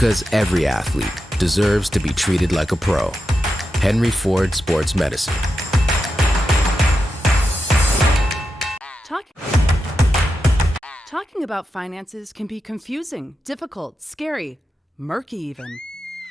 Because every athlete deserves to be treated like a pro. Henry Ford Sports Medicine. Talking about finances can be confusing, difficult, scary, murky even.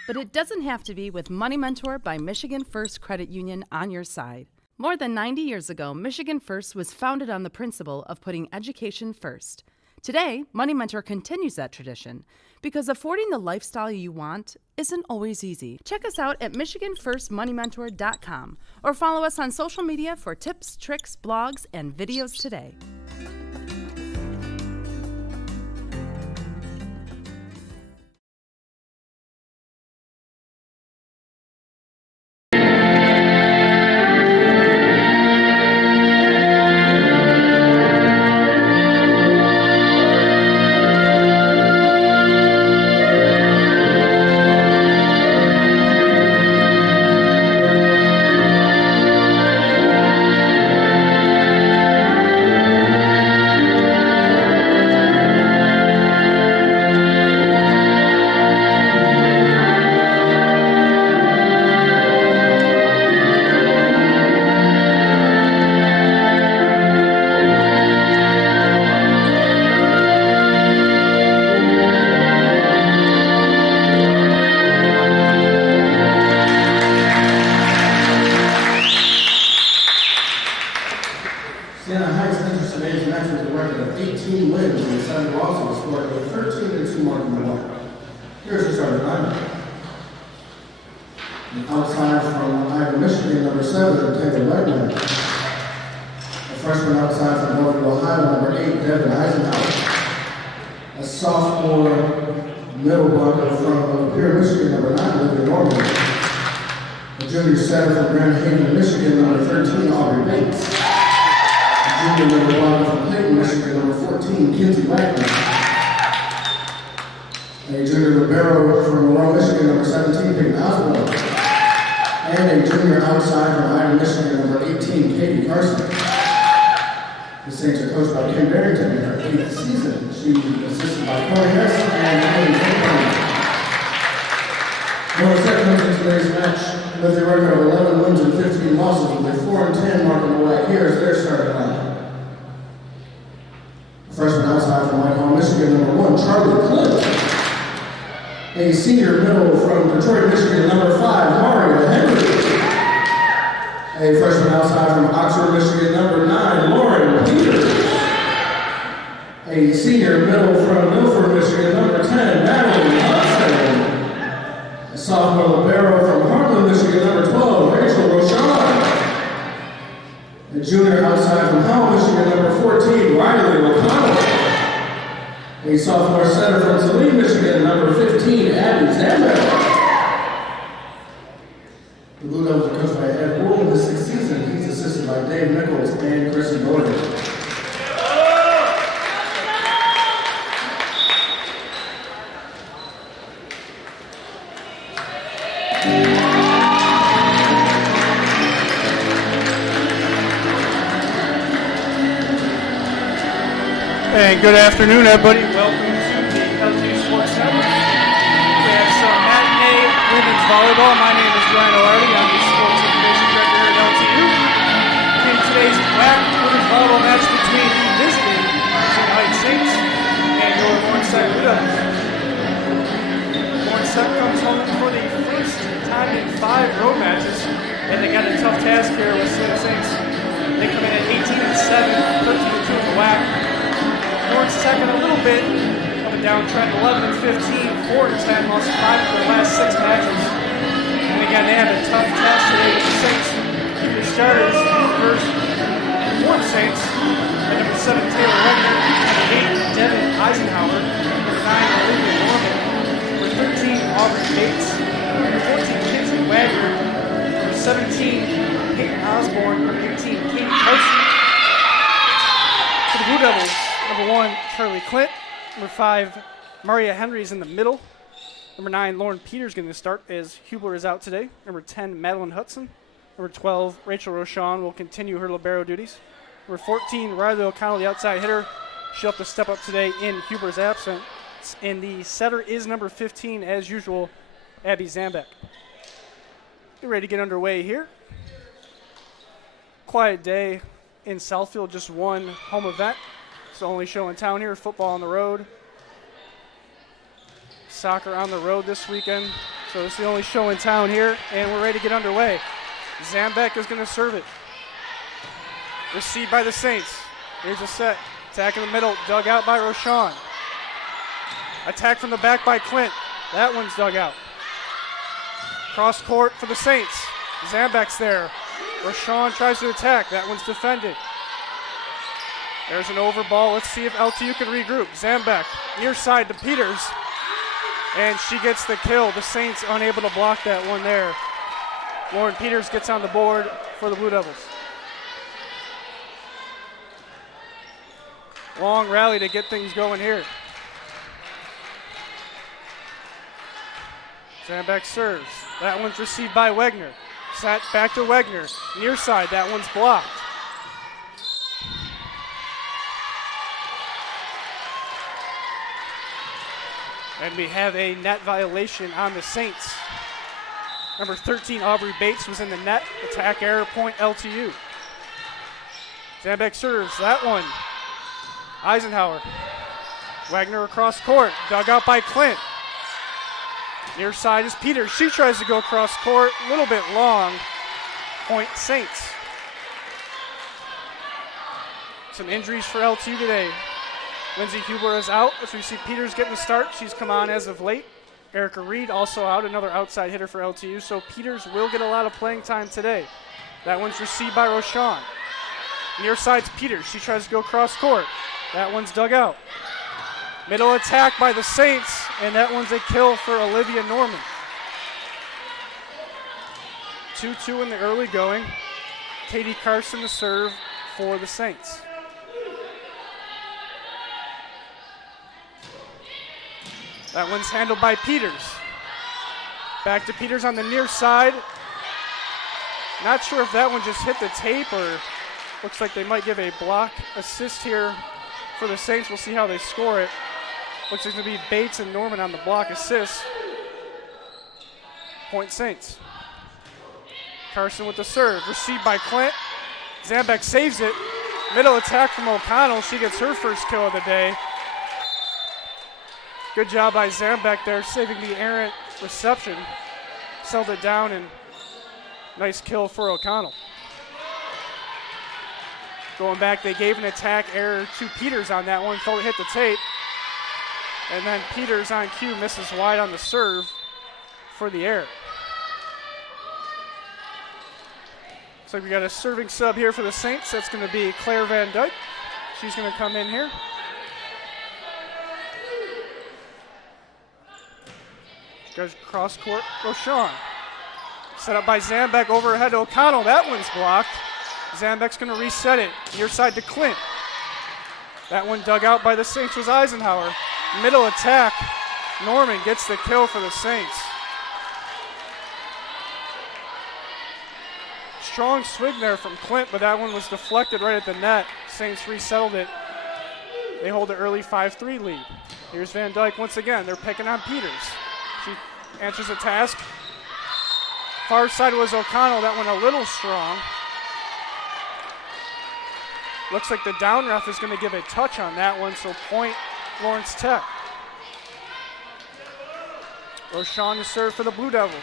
But it doesn't have to be with Money Mentor by Michigan First Credit Union on your side. More than 90 years ago, Michigan First was founded on the principle of putting education first. Today, Money Mentor continues that tradition because affording the lifestyle you want isn't always easy. Check us out at MichiganFirstMoneyMentor.com or follow us on social media for tips, tricks, blogs, and videos today. Sienna highest interest today's match with a record of 18 wins and 7 losses, scored with 13-2 mark in the one. Here's your starting lineup. The outside from Iowa, Michigan, number 7, Taylor Wegman. A freshman outside from Volleyball, Ohio, number 8, Devin Eisenhower. A sophomore middle blocker from Pierre, Michigan, number 9, Olivia Norman. A junior setter from Grand Haven, Michigan, number 13, Aubrey Bates. Junior number 1 from Clayton, Michigan, number 14, Kinsey Wagner. A junior libero from Monroe, Michigan, number 17, Peyton Osborne. And a junior outside from Iowa, Michigan, number 18, Katie Carson. The Saints are coached by Kim Barrington in her 8th season. She is assisted by Corey Hess and Amy Campbell. North Set comes into today's match with a record of 11 wins and 15 losses with a 4-10 mark on the way. Here's their starting lineup. Freshman outside from Whitehall, Michigan, number 1, Charlie Cliff. A senior middle from Detroit, Michigan, number 5, Maria Henry. A freshman outside from Oxford, Michigan, number 9, Lauren Peters. A senior middle from Milford, Michigan, number 10, Madeline Hudson. A sophomore libero from Hartland, Michigan, number 12, Rachel Rochon. A junior outside from Howell, Michigan, number 14, Riley O'Connell. A sophomore center from Saline, Michigan, number 15, Abby Zambell. The Blue Devils are coached by Ed Wool in the 6th season. He's assisted by Dave Nichols and Chrissy Gordon. And good afternoon, everybody. Welcome to the LT Sports Network. We have some matinee women's volleyball. My name is Ryan O'Reilly. I'm the Sports Information Director here at LTU. In today's WAC women's volleyball match between the visiting Sienna Heights Saints and your Lawrenceville Blue Devils. Lawrenceville comes home for the first time in 5 road matches, and they got a tough task here with Sienna Saints. They come in at 18-7, 13-2 in the WAC. Lawrence second a little bit of a downtrend, 11-15, 4-10, lost 5 of their last 6 matches. And again, they have a tough task today with the Saints. The starters first, 1 Saints, and number 7 Taylor Wegner, number 8 Devin Eisenhower, number 9 Olivia Norman, number 13 Aubrey Bates, number 14 Kinsey Wagner, number 17 Peyton Osborne, number 18 Katie Carson. For the Blue Devils, number 1, Charlie Clint. Number 5, Maria Henry's in the middle. Number 9, Lauren Peters getting the start as Hubler is out today. Number 10, Madeline Hudson. Number 12, Rachel Rochon will continue her libero duties. Number 14, Riley O'Connell, the outside hitter. She'll have to step up today in Hubler's absence. And the setter is number 15, as usual, Abby Zambek. Get ready to get underway here. Quiet day in Southfield, just one home event. It's the only show in town here, football on the road. Soccer on the road this weekend. So it's the only show in town here, and we're ready to get underway. Zambek is going to serve it. Received by the Saints. Here's a set. Attack in the middle, dug out by Roshan. Attack from the back by Clint. That one's dug out. Cross court for the Saints. Zambek's there. Roshan tries to attack. That one's defended. There's an over ball. Let's see if LTU can regroup. Zambek near side to Peters. And she gets the kill. The Saints unable to block that one there. Lauren Peters gets on the board for the Blue Devils. Long rally to get things going here. Zambek serves. That one's received by Wegner. Set back to Wegner. Near side, that one's blocked. And we have a net violation on the Saints. Number 13, Aubrey Bates, was in the net. Attack error, point LTU. Zambek serves. That one. Eisenhower. Wagner across court. Dug out by Clint. Near side is Peters. She tries to go across court. A little bit long. Point Saints. Some injuries for LTU today. Lindsay Hubler is out. As we see Peters getting the start. She's come on as of late. Erica Reed also out, another outside hitter for LTU. So Peters will get a lot of playing time today. That one's received by Roshan. Near side's Peters. She tries to go cross court. That one's dug out. Middle attack by the Saints, and that one's a kill for Olivia Norman. 2-2 in the early going. Katie Carson to serve for the Saints. That one's handled by Peters. Back to Peters on the near side. Not sure if that one just hit the tape or looks like they might give a block assist here for the Saints. We'll see how they score it. Looks like it's going to be Bates and Norman on the block assist. Point Saints. Carson with the serve. Received by Clint. Zambek saves it. Middle attack from O'Connell. She gets her first kill of the day. Good job by Zambek there, saving the errant reception. Settled it down, and nice kill for O'Connell. Going back, they gave an attack error to Peters on that one. Thought it hit the tape. And then Peters on cue misses wide on the serve for the error. So we got a serving sub here for the Saints. That's going to be Claire Van Dyke. She's going to come in here. Goes cross court, Roshan. Set up by Zambek, overhead to O'Connell. That one's blocked. Zambek's going to reset it. Near side to Clint. That one dug out by the Saints was Eisenhower. Middle attack. Norman gets the kill for the Saints. Strong swing there from Clint, but that one was deflected right at the net. Saints resettled it. They hold the early 5-3 lead. Here's Van Dyke once again. They're picking on Peters. She answers the task. Far side was O'Connell. That one a little strong. Looks like the down ref is going to give a touch on that one, so point Lawrence Tech. Roshan to serve for the Blue Devils.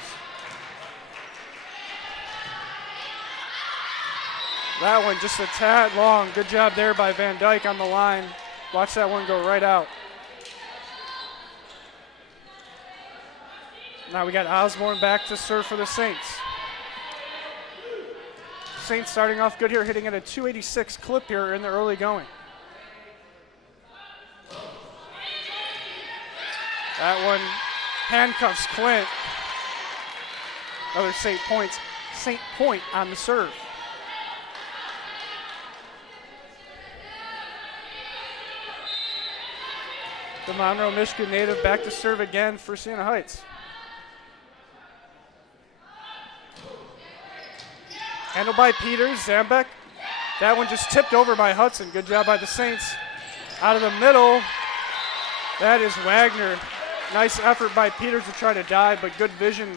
That one just a tad long. Good job there by Van Dyke on the line. Watch that one go right out. Now we got Osborne back to serve for the Saints. Saints starting off good here, hitting at a 286 clip here in the early going. That one handcuffs Clint. Another Saint Point on the serve. The Monroe, Michigan native back to serve again for Sienna Heights. Handled by Peters, Zambek. That one just tipped over by Hudson. Good job by the Saints. Out of the middle. That is Wagner. Nice effort by Peters to try to dive, but good vision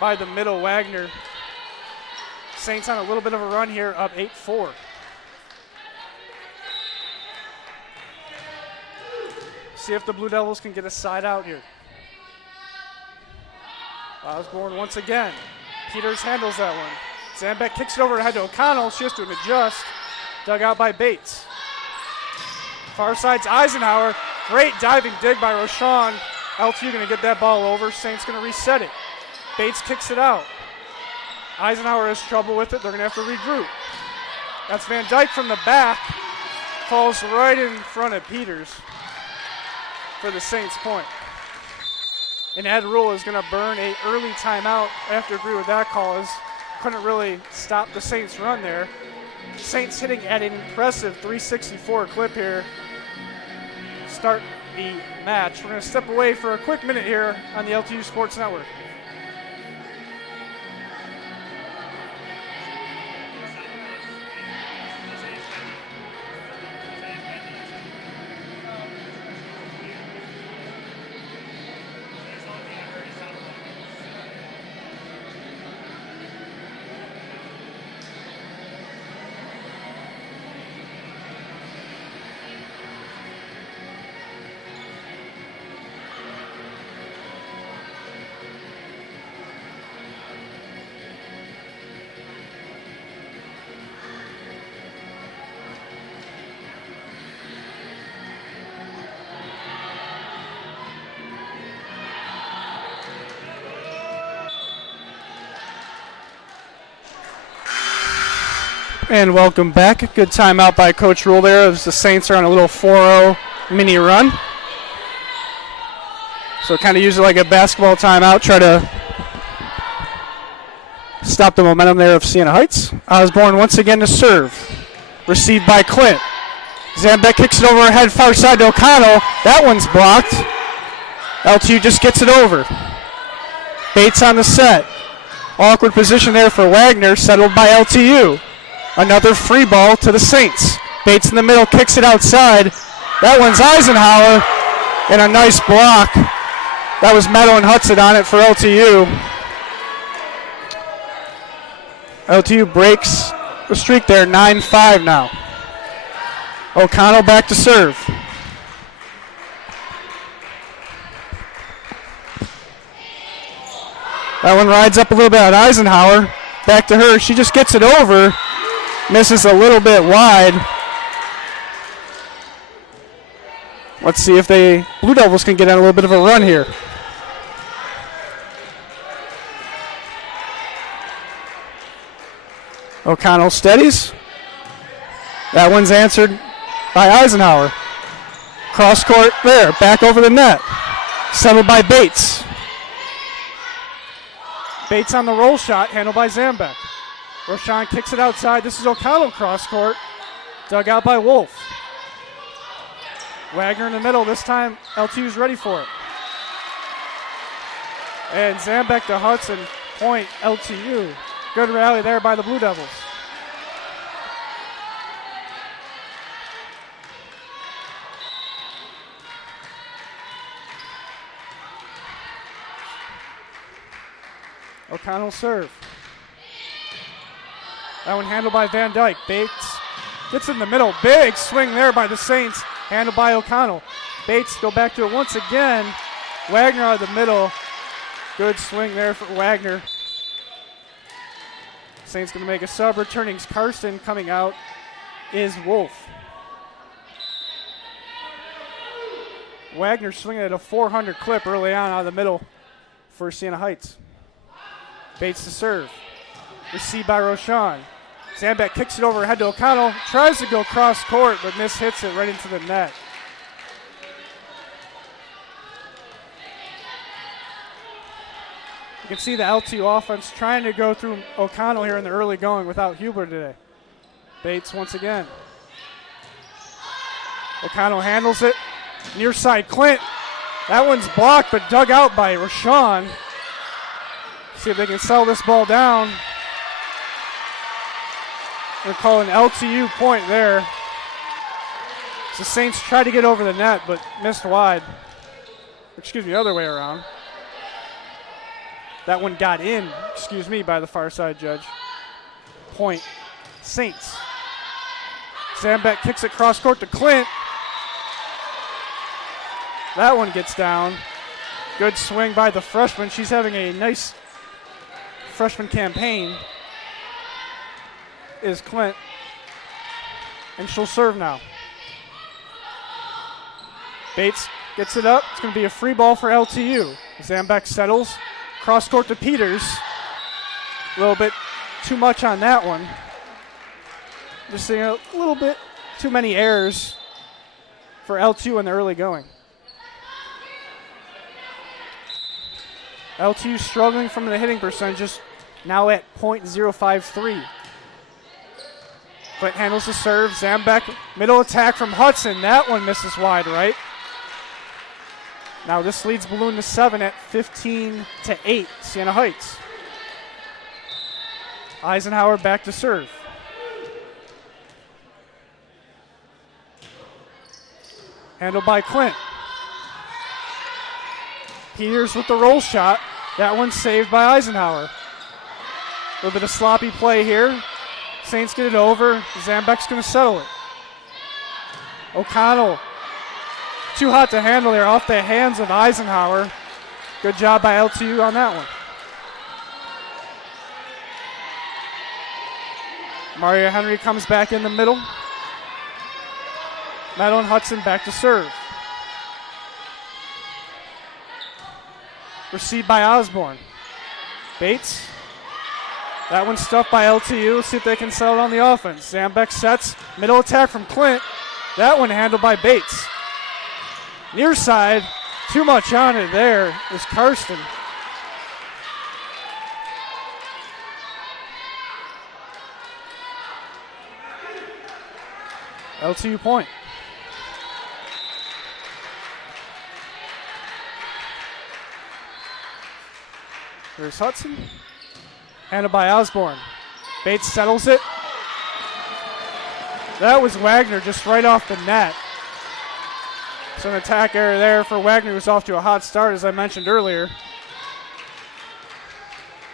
by the middle Wagner. Saints on a little bit of a run here, up 8-4. See if the Blue Devils can get a side out here. Osborne once again. Peters handles that one. Zambeck kicks it over ahead to O'Connell. She has to adjust. Dug out by Bates. Far side's Eisenhower. Great diving dig by Rochon. LTU going to get that ball over. Saints going to reset it. Bates kicks it out. Eisenhower has trouble with it. They're going to have to regroup. That's Van Dyke from the back. Falls right in front of Peters for the Saints point. And Ed Rule is going to burn an early timeout. I have to agree with that call, as couldn't really stop the Saints run there. Saints hitting at an impressive 364 clip here. Start the match. We're going to step away for a quick minute here on the LTU Sports Network. And welcome back. Good timeout by Coach Rule there as the Saints are on a little 4-0 mini run. So kind of use it like a basketball timeout, try to stop the momentum there of Sienna Heights. Osborne once again to serve. Received by Clint. Zambeck kicks it over ahead, far side to O'Connell. That one's blocked. LTU just gets it over. Bates on the set. Awkward position there for Wagner, settled by LTU. Another free ball to the Saints. Bates in the middle, kicks it outside. That one's Eisenhower, and a nice block. That was Madeline Hudson on it for LTU. LTU breaks the streak there, 9-5 now. O'Connell back to serve. That one rides up a little bit on Eisenhower. Back to her, she just gets it over. Misses a little bit wide. Let's see if the Blue Devils can get on a little bit of a run here. O'Connell steadies. That one's answered by Eisenhower. Cross court there, back over the net. Settled by Bates. Bates on the roll shot, handled by Zambeck. Rochon kicks it outside. This is O'Connell cross court. Dug out by Wolf. Wagner in the middle. This time LTU's ready for it. And Zambeck to Hudson. Point LTU. Good rally there by the Blue Devils. O'Connell serve. That one handled by Van Dyke. Bates gets in the middle. Big swing there by the Saints. Handled by O'Connell. Bates go back to it once again. Wagner out of the middle. Good swing there for Wagner. Saints going to make a sub. Returning Karsten. Coming out is Wolf. Wagner swinging at a 400 clip early on out of the middle for Sienna Heights. Bates to serve. Received by Rochon. Zambeck kicks it over ahead to O'Connell. Tries to go cross court, but hits it right into the net. You can see the LTU offense trying to go through O'Connell here in the early going without Huber today. Bates once again. O'Connell handles it. Near side Clint. That one's blocked but dug out by Rochon. See if they can settle this ball down. We're calling LTU point there. The Saints tried to get over the net, but missed wide. Excuse me, other way around. That one got in, by the far side judge. Point, Saints. Zambek kicks it cross court to Clint. That one gets down. Good swing by the freshman. She's having a nice freshman campaign. Is Clint. And she'll serve now. Bates gets it up. It's going to be a free ball for LTU. Zambek settles. Cross court to Peters. A little bit too much on that one. Just seeing a little bit too many errors for LTU in the early going. LTU struggling from the hitting percentages, now at .053. Clint handles the serve. Zambek, middle attack from Hudson. That one misses wide right. Now this leads Balloon to 7 at 15-8, Sienna Heights. Eisenhower back to serve. Handled by Clint. Peters with the roll shot. That one's saved by Eisenhower. A little bit of sloppy play here. Saints get it over. Zambek's going to settle it. O'Connell, too hot to handle there, off the hands of Eisenhower. Good job by LTU on that one. Maria Henry comes back in the middle. Madeline Hudson back to serve. Received by Osborne. Bates. That one's stuffed by LTU. Let's see if they can settle it on the offense. Zambek sets. Middle attack from Clint. That one handled by Bates. Near side. Too much on it there is Karsten. LTU point. Here's Hudson. Handled by Osborne. Bates settles it. That was Wagner just right off the net. So an attack error there for Wagner, who's off to a hot start, as I mentioned earlier.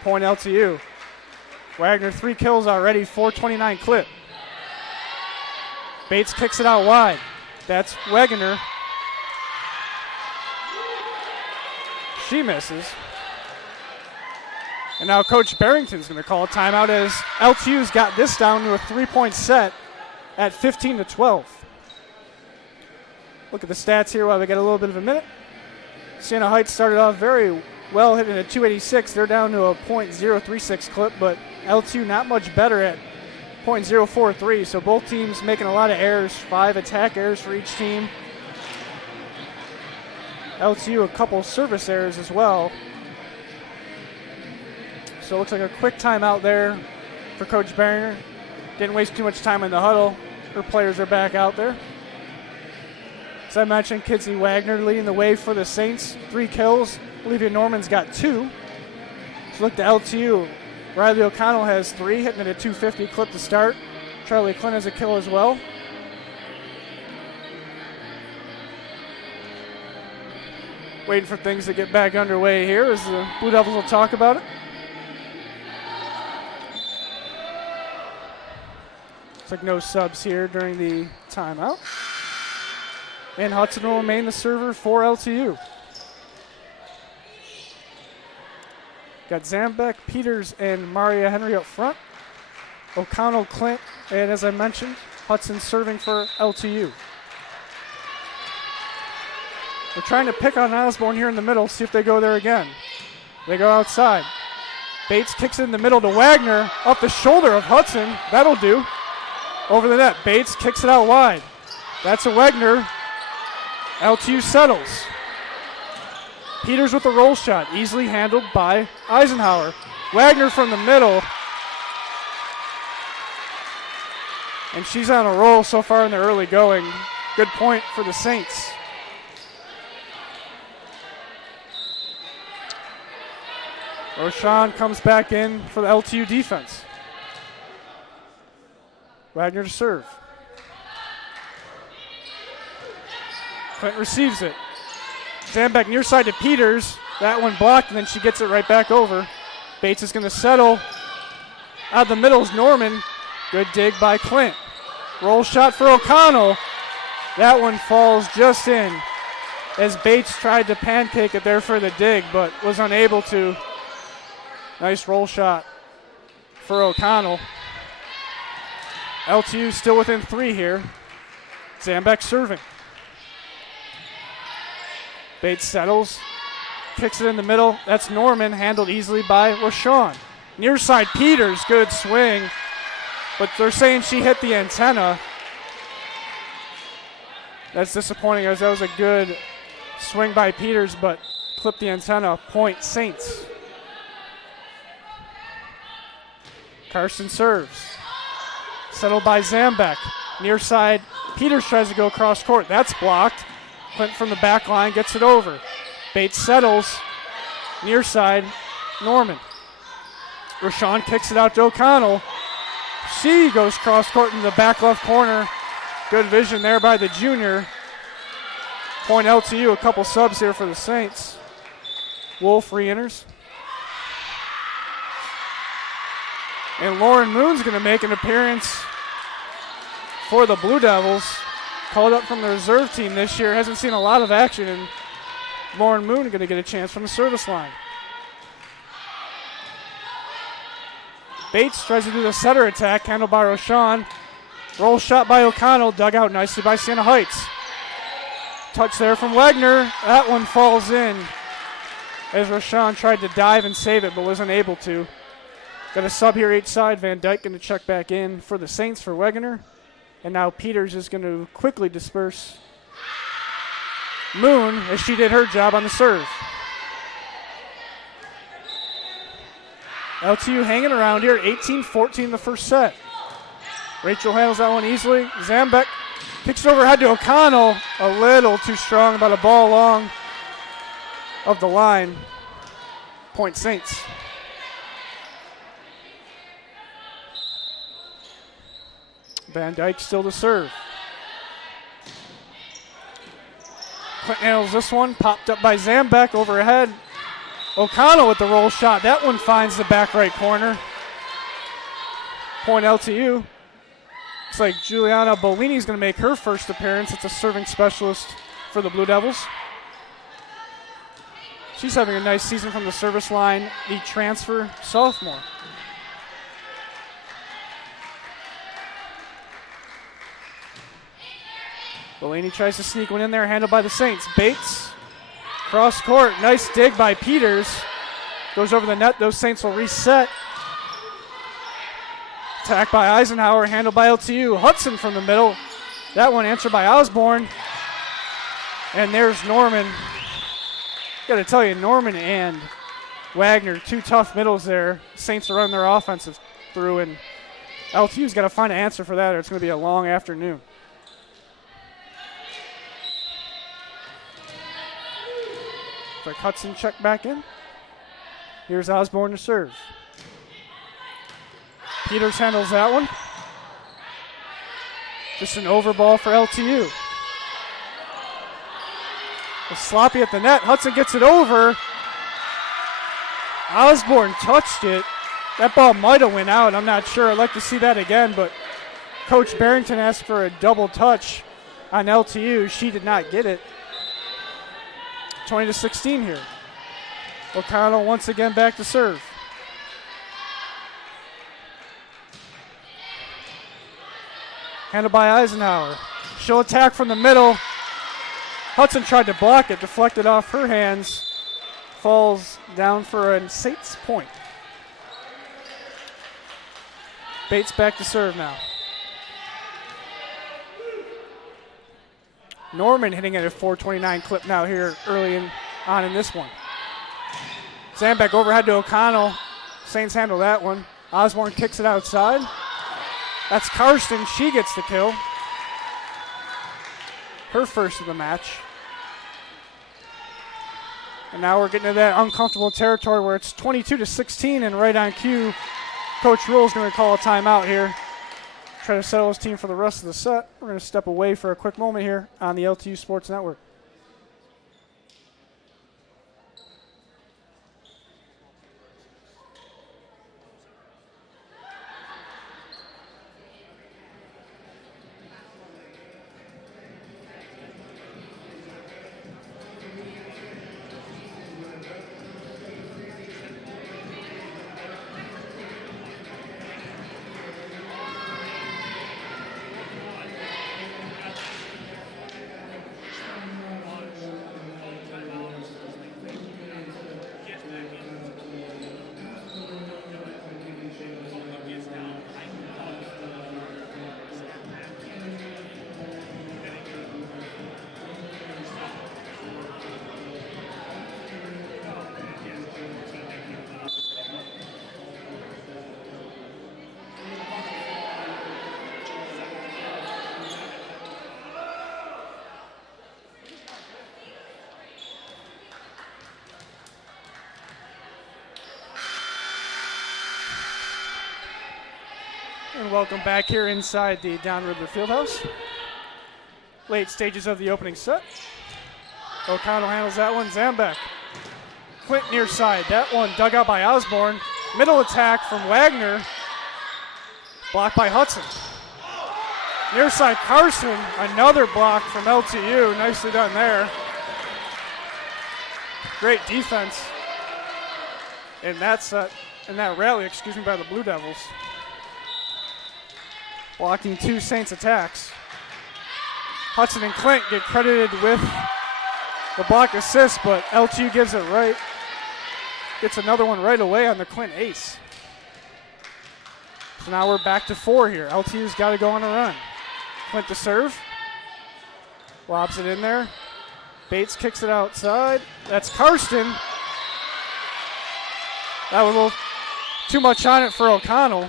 Point LTU. Wagner 3 kills already, 429 clip. Bates kicks it out wide. That's Wagner. She misses. And now Coach Barrington's going to call a timeout as LTU's got this down to a 3-point set at 15-12. Look at the stats here while we get a little bit of a minute. Sienna Heights started off very well, hitting a 286. They're down to a .036 clip, but LTU not much better at .043. So both teams making a lot of errors, 5 attack errors for each team. LTU a couple service errors as well. So it looks like a quick timeout there for Coach Barringer. Didn't waste too much time in the huddle. Her players are back out there. As I mentioned, Kitsy Wagner leading the way for the Saints. 3 kills. Olivia Norman's got 2. So look to LTU. Riley O'Connell has 3, hitting it at 250 clip to start. Charlie Clint has a kill as well. Waiting for things to get back underway here as the Blue Devils will talk about it. Looks like no subs here during the timeout. And Hudson will remain the server for LTU. Got Zambek, Peters, and Maria Henry up front. O'Connell, Clint, and as I mentioned, Hudson serving for LTU. They're trying to pick on Osborne here in the middle, see if they go there again. They go outside. Bates kicks it in the middle to Wagner, up the shoulder of Hudson. That'll do. Over the net. Bates kicks it out wide. That's a Wagner. LTU settles. Peters with the roll shot, easily handled by Eisenhower. Wagner from the middle. And she's on a roll so far in the early going. Good point for the Saints. Roshan comes back in for the LTU defense. Wagner to serve. Clint receives it. Zambek near side to Peters. That one blocked, and then she gets it right back over. Bates is going to settle. Out of the middle is Norman. Good dig by Clint. Roll shot for O'Connell. That one falls just in as Bates tried to pancake it there for the dig, but was unable to. Nice roll shot for O'Connell. LTU still within 3 here. Zambek serving. Bates settles, kicks it in the middle. That's Norman, handled easily by Rashawn. Near side Peters, good swing, but they're saying she hit the antenna. That's disappointing, as that was a good swing by Peters, but clipped the antenna. Point Saints. Carson serves. Settled by Zambek. Near side, Peters tries to go across court. That's blocked. Clint from the back line gets it over. Bates settles. Near side, Norman. Rashawn kicks it out to O'Connell. She goes cross court in the back left corner. Good vision there by the junior. Point LTU, a couple subs here for the Saints. Wolf re-enters. And Lauren Moon's going to make an appearance for the Blue Devils. Called up from the reserve team this year. Hasn't seen a lot of action, and Lauren Moon going to get a chance from the service line. Bates tries to do the setter attack, handled by Rashawn. Roll shot by O'Connell, dug out nicely by Sienna Heights. Touch there from Wagner. That one falls in as Rashawn tried to dive and save it, but was unable to. Got a sub here each side. Van Dyke going to check back in for the Saints for Wegener. And now Peters is going to quickly disperse Moon as she did her job on the serve. LTU hanging around here, 18-14 the first set. Rachel handles that one easily. Zambek kicks it overhead to O'Connell. A little too strong, about a ball long of the line. Point Saints. Van Dyke still to serve. Clint handles this one, popped up by Zambek overhead. O'Connell with the roll shot. That one finds the back right corner. Point LTU. Looks like Juliana Bolini's going to make her first appearance. It's a serving specialist for the Blue Devils. She's having a nice season from the service line, the transfer sophomore. Bolini tries to sneak one in there, handled by the Saints. Bates, cross court, nice dig by Peters. Goes over the net, those Saints will reset. Attack by Eisenhower, handled by LTU. Hudson from the middle. That one answered by Osborne. And there's Norman. Got to tell you, Norman and Wagner, two tough middles there. Saints are running their offensive through, and LTU's got to find an answer for that, or it's going to be a long afternoon. Like Hudson check back in. Here's Osborne to serve. Peters handles that one. Just an over ball for LTU. Sloppy at the net. Hudson gets it over. Osborne touched it. That ball might have went out. I'm not sure. I'd like to see that again, but Coach Barrington asked for a double touch on LTU. She did not get it. 20-16 here. O'Connell once again back to serve. Handled by Eisenhower. She'll attack from the middle. Hudson tried to block it, deflected off her hands. Falls down for a Saints point. Bates back to serve now. Norman hitting at a 429 clip now here early on in this one. Zambek overhead to O'Connell. Saints handle that one. Osborne kicks it outside. That's Karsten. She gets the kill. Her first of the match. And now we're getting to that uncomfortable territory where it's 22-16, and right on cue, Coach Rule's going to call a timeout here. Try to settle his team for the rest of the set. We're going to step away for a quick moment here on the LTU Sports Network. And welcome back here inside the Downriver Fieldhouse. Late stages of the opening set. O'Connell handles that one. Zambek. Clint near side. That one dug out by Osborne. Middle attack from Wagner. Blocked by Hudson. Near side Carson. Another block from LTU. Nicely done there. Great defense in that set, in that rally, by the Blue Devils. Blocking two Saints attacks. Hudson and Clint get credited with the block assist, but LTU gives it right. Gets another one right away on the Clint ace. So now we're back to 4 here. LTU's got to go on a run. Clint to serve. Lobs it in there. Bates kicks it outside. That's Karsten. That was a little too much on it for O'Connell.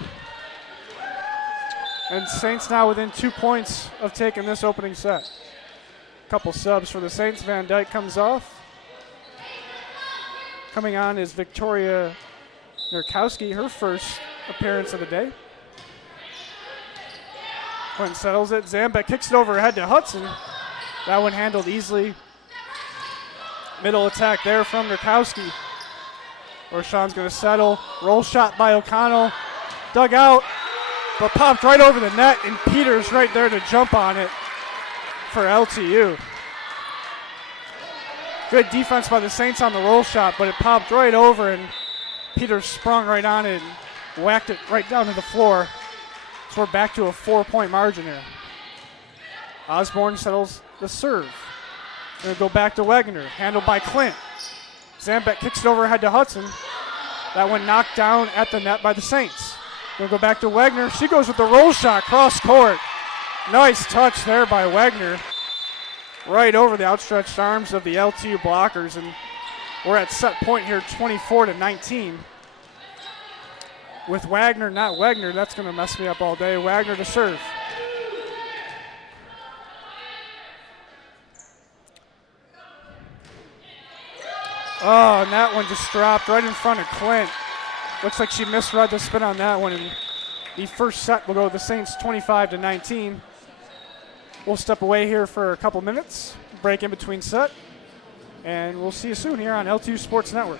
And Saints now within 2 points of taking this opening set. Couple subs for the Saints. Van Dyke comes off. Coming on is Victoria Nurkowski, her first appearance of the day. Quentin settles it. Zambek kicks it over head to Hudson. That one handled easily. Middle attack there from Nurkowski. Roshan's going to settle. Roll shot by O'Connell. Dug out, but popped right over the net, and Peters right there to jump on it for LTU. Good defense by the Saints on the roll shot, but it popped right over, and Peters sprung right on it and whacked it right down to the floor. So we're back to a 4-point margin here. Osborne settles the serve. Gonna go back to Wagner, handled by Clint. Zambek kicks it overhead to Hudson. That one knocked down at the net by the Saints. Gonna go back to Wagner. She goes with the roll shot cross court. Nice touch there by Wagner. Right over the outstretched arms of the LTU blockers, and we're at set point here, 24-19. With Wagner, not Wagner, that's gonna mess me up all day. Wagner to serve. Oh, and that one just dropped right in front of Clint. Looks like she misread the spin on that one, and the first set will go with the Saints 25-19. We'll step away here for a couple minutes, break in between set, and we'll see you soon here on L2 Sports Network.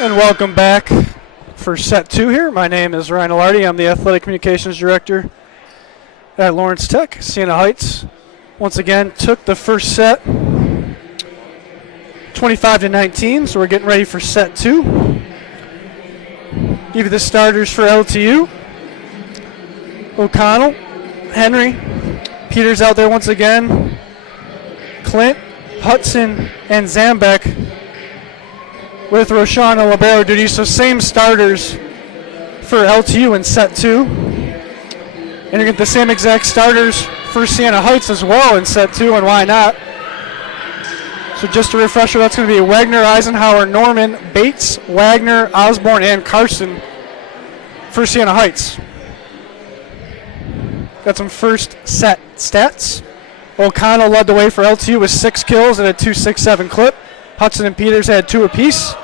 And welcome back for set 2 here. My name is Ryan Alardi. I'm the Athletic Communications Director at Lawrence Tech. Sienna Heights once again took the first set 25-19, so we're getting ready for set 2. Give you the starters for LTU. O'Connell, Henry, Peters out there once again, Clint, Hudson, and Zambek with Roshan and libero duty, so same starters for LTU in set 2. And you get the same exact starters for Sienna Heights as well in set 2, and why not? So just a refresher, that's going to be Wagner, Eisenhower, Norman, Bates, Wagner, Osborne, and Carson for Sienna Heights. Got some first set stats. O'Connell led the way for LTU with 6 kills and a .267 clip. Hudson and Peters had 2 apiece.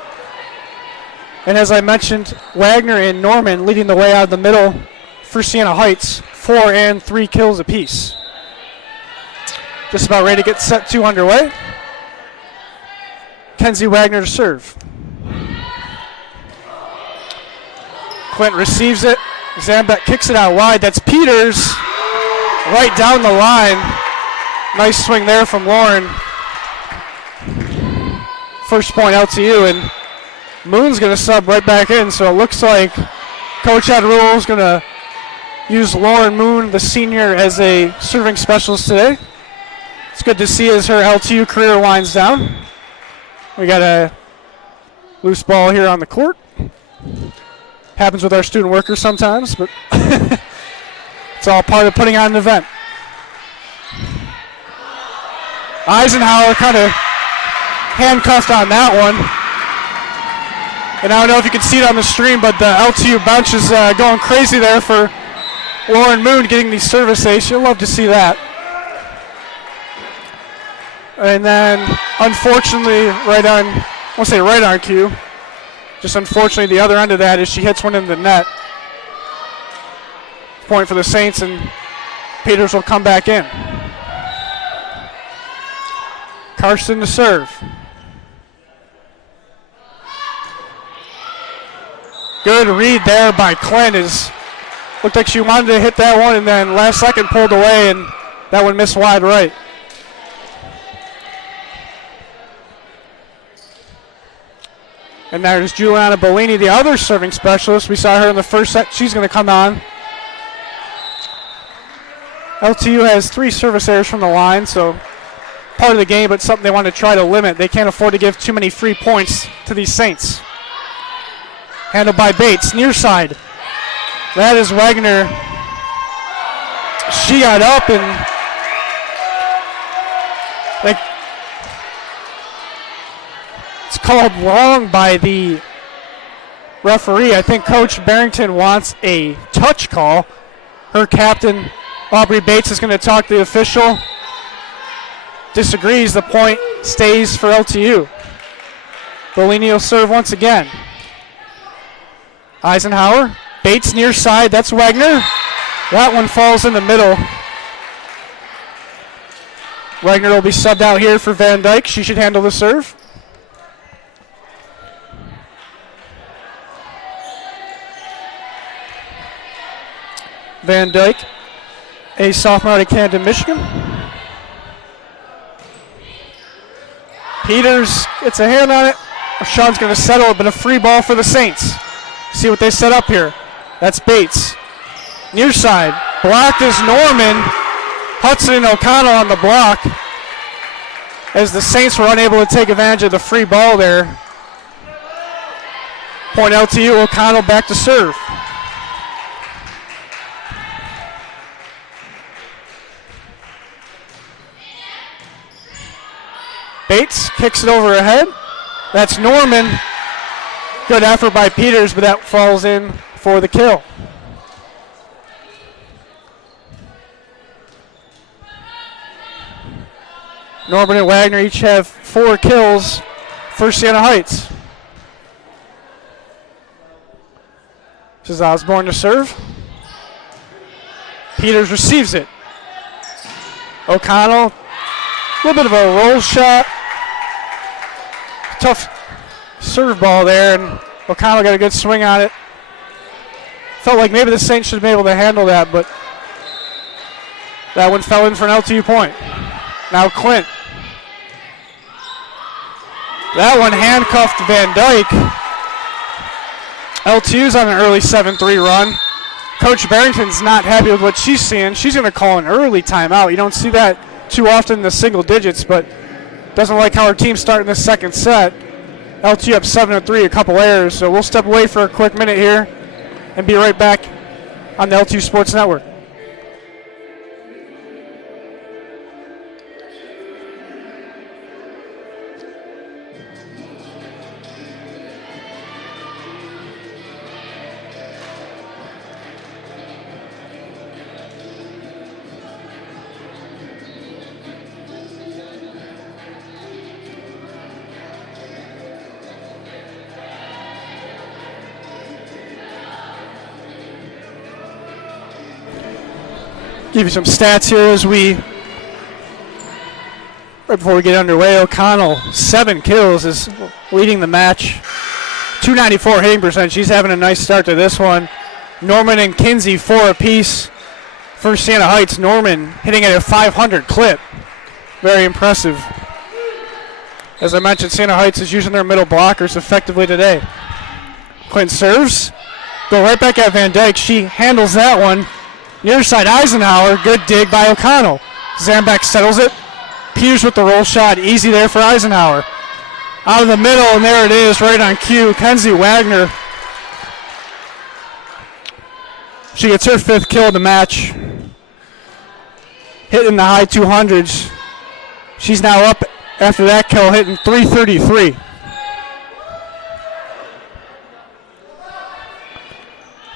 And as I mentioned, Wagner and Norman leading the way out of the middle for Sienna Heights, 4 and 3 kills apiece. Just about ready to get set 2 underway. Kenzie Wagner to serve. Clint receives it. Zambek kicks it out wide. That's Peters right down the line. Nice swing there from Lauren. First point LTU, and Moon's going to sub right back in, so it looks like Coach Ed Rule is going to use Lauren Moon, the senior, as a serving specialist today. It's good to see as her LTU career winds down. We got a loose ball here on the court. Happens with our student workers sometimes, but it's all part of putting on an event. Eisenhower kind of handcuffed on that one. And I don't know if you can see it on the stream, but the LTU bench is going crazy there for Lauren Moon getting the service ace. You'll love to see that. And then, unfortunately, right on cue, just unfortunately the other end of that is she hits one in the net. Point for the Saints, and Peters will come back in. Carson to serve. Good read there by Clint. Looked like she wanted to hit that one, and then last second pulled away, and that one missed wide right. And there's Juliana Bellini, the other serving specialist. We saw her in the first set. She's going to come on. LTU has 3 service errors from the line, so part of the game, but something they want to try to limit. They can't afford to give too many free points to these Saints. Handled by Bates, near side. That is Wagner. She got up and it's called wrong by the referee. I think Coach Barrington wants a touch call. Her captain, Aubrey Bates, is going to talk to the official. Disagrees. The point stays for LTU. Bellini will serve once again. Eisenhower. Bates near side. That's Wagner. That one falls in the middle. Wagner will be subbed out here for Van Dyke. She should handle the serve. Van Dyke, a sophomore out of Camden, Michigan. Peters gets a hand on it. Sean's going to settle it, but a free ball for the Saints. See what they set up here. That's Bates. Near side. Blocked is Norman. Hudson and O'Connell on the block. As the Saints were unable to take advantage of the free ball there. Point LTU, O'Connell back to serve. Bates kicks it over her head. That's Norman. Good effort by Peters, but that falls in for the kill. Norman and Wagner each have 4 kills for Sienna Heights. This is Osborne to serve. Peters receives it. O'Connell, a little bit of a roll shot. Tough serve ball there, and O'Connell got a good swing on it. Felt like maybe the Saints should have been able to handle that, but that one fell in for an LTU point. Now Clint. That one handcuffed Van Dyke. LTU's on an early 7-3 run. Coach Barrington's not happy with what she's seeing. She's going to call an early timeout. You don't see that too often in the single digits, but doesn't like how her team's starting the second set. LTU up 7-3, a couple errors. So we'll step away for a quick minute here and be right back on the LTU Sports Network. Give you some stats here right before we get underway. O'Connell, 7 kills, is leading the match. 294 hitting percent. She's having a nice start to this one. Norman and Kinsey 4 apiece for Sienna Heights. Norman hitting at a 500 clip. Very impressive. As I mentioned, Sienna Heights is using their middle blockers effectively today. Clint serves. Go right back at Van Dyke. She handles that one. Near side Eisenhower, good dig by O'Connell. Zambak settles it. Peters with the roll shot, easy there for Eisenhower. Out of the middle, and there it is, right on cue. Kenzie Wagner. She gets her 5th kill of the match. Hitting the high 200s. She's now up after that kill, hitting 333.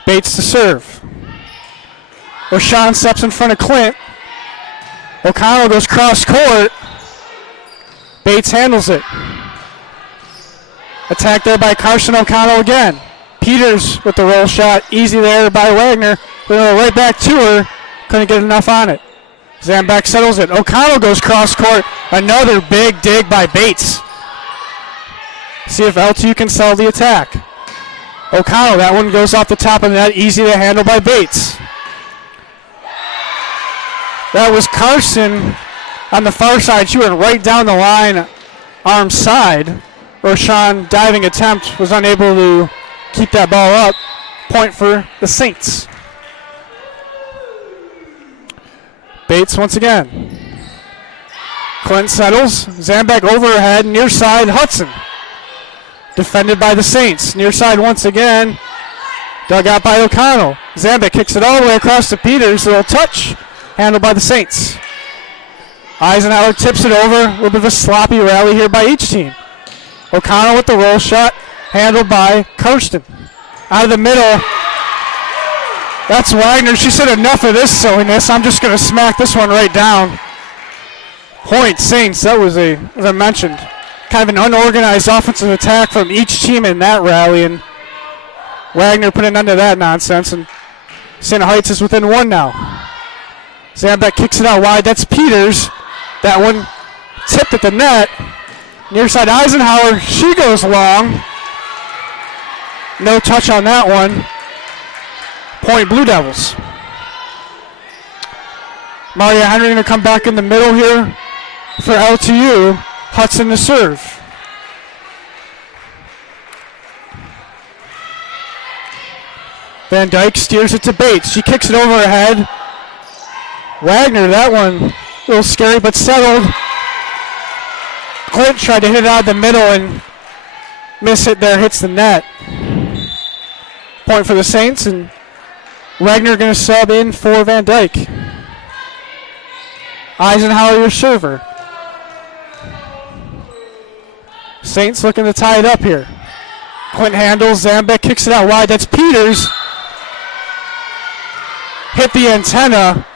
Bates to serve. O'Shawn steps in front of Clint. O'Connell goes cross court. Bates handles it. Attack there by Carson O'Connell again. Peters with the roll shot. Easy there by Wagner. They go right back to her. Couldn't get enough on it. Zambak settles it. O'Connell goes cross court. Another big dig by Bates. See if LTU can sell the attack. O'Connell, that one goes off the top of the net. Easy to handle by Bates. That was Carson on the far side. She went right down the line, arm side. Roshan diving attempt was unable to keep that ball up. Point for the Saints. Bates once again. Clint settles. Zambak overhead, near side Hudson. Defended by the Saints. Near side once again. Dug out by O'Connell. Zambak kicks it all the way across to Peters. A little touch. Handled by the Saints. Eisenhower tips it over. A little bit of a sloppy rally here by each team. O'Connell with the roll shot. Handled by Kirsten. Out of the middle. That's Wagner. She said enough of this silliness. I'm just going to smack this one right down. Point Saints. That was as I mentioned, kind of an unorganized offensive attack from each team in that rally. And Wagner put an end to that nonsense. And Sienna Heights is within 1 now. Zambak kicks it out wide. That's Peters. That one tipped at the net. Near side Eisenhower. She goes long. No touch on that one. Point Blue Devils. Maria Henry going to come back in the middle here for LTU. Hudson to serve. Van Dyke steers it to Bates. She kicks it over her head. Wagner, that one a little scary but settled. Clint tried to hit it out of the middle and miss it there, hits the net. Point for the Saints, and Wagner going to sub in for Van Dyke. Eisenhower, your server. Saints looking to tie it up here. Clint handles, Zambek kicks it out wide. That's Peters. Hit the antenna.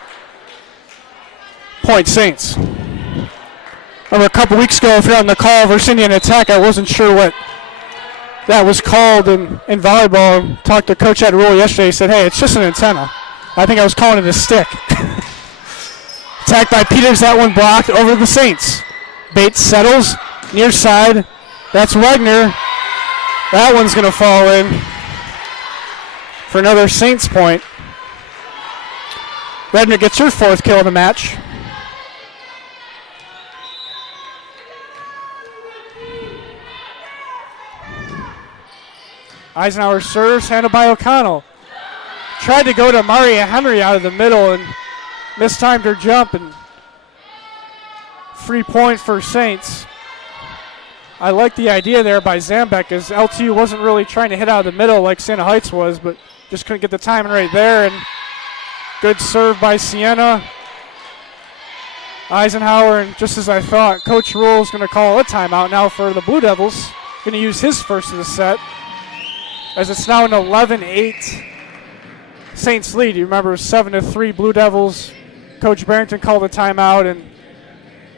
Point Saints. Over a couple weeks ago, if you're on the call versus Indian Attack, I wasn't sure what that was called in volleyball. Talked to Coach Ed Rule yesterday. He said, hey, it's just an antenna. I think I was calling it a stick. Attacked by Peters, that one blocked over the Saints. Bates settles, near side. That's Wagner. That one's going to fall in for another Saints point. Redner gets her 4th kill of the match. Eisenhower serves, handled by O'Connell. Tried to go to Maria Henry out of the middle and mistimed her jump, and free point for Saints. I like the idea there by Zambek, as LTU wasn't really trying to hit out of the middle like Sienna Heights was, but just couldn't get the timing right there. And good serve by Sienna. Eisenhower, and just as I thought, Coach Rule is going to call a timeout now for the Blue Devils. Going to use his first of the set, as it's now an 11-8 Saints lead. You remember, 7-3 Blue Devils. Coach Barrington called a timeout, and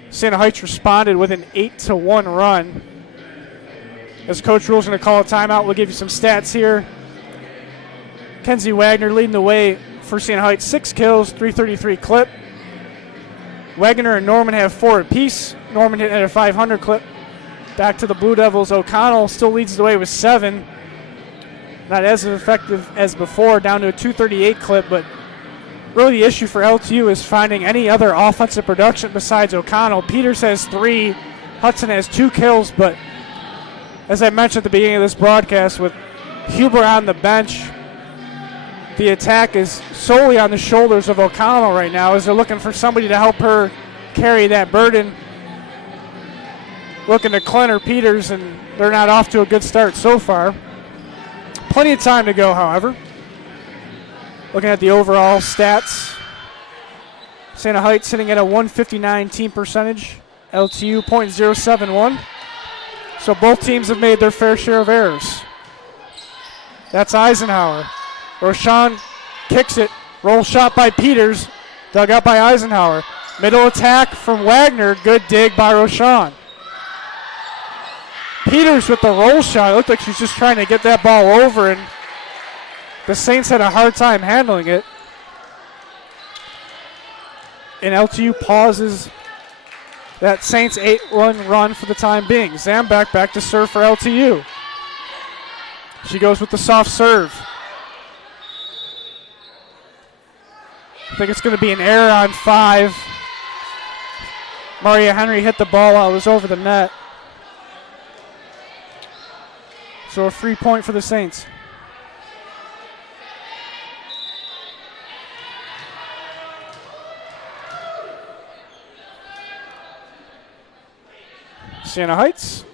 Sienna Heights responded with an 8-1 run. As Coach Rule's going to call a timeout, we'll give you some stats here. Kenzie Wagner leading the way for Sienna Heights, 6 kills, 333 clip. Wagner and Norman have 4 apiece. Norman hitting at a 500 clip. Back to the Blue Devils. O'Connell still leads the way with 7. Not as effective as before, down to a 238 clip, but really the issue for LTU is finding any other offensive production besides O'Connell. Peters has 3, Hudson has 2 kills, but as I mentioned at the beginning of this broadcast, with Huber on the bench, the attack is solely on the shoulders of O'Connell right now, as they're looking for somebody to help her carry that burden. Looking to Clint or Peters, and they're not off to a good start so far. Plenty of time to go, however. Looking at the overall stats, Sienna Heights sitting at a 159 team percentage, LTU .071. So both teams have made their fair share of errors. That's Eisenhower. Roshan kicks it, roll shot by Peters, dug out by Eisenhower. Middle attack from Wagner, good dig by Roshan. Peters with the roll shot. It looked like she was just trying to get that ball over, and the Saints had a hard time handling it. And LTU pauses that Saints 8-1 run for the time being. Zambek back to serve for LTU. She goes with the soft serve. I think it's going to be an error on 5. Maria Henry hit the ball while it was over the net. So a free point for the Saints. Sienna Heights.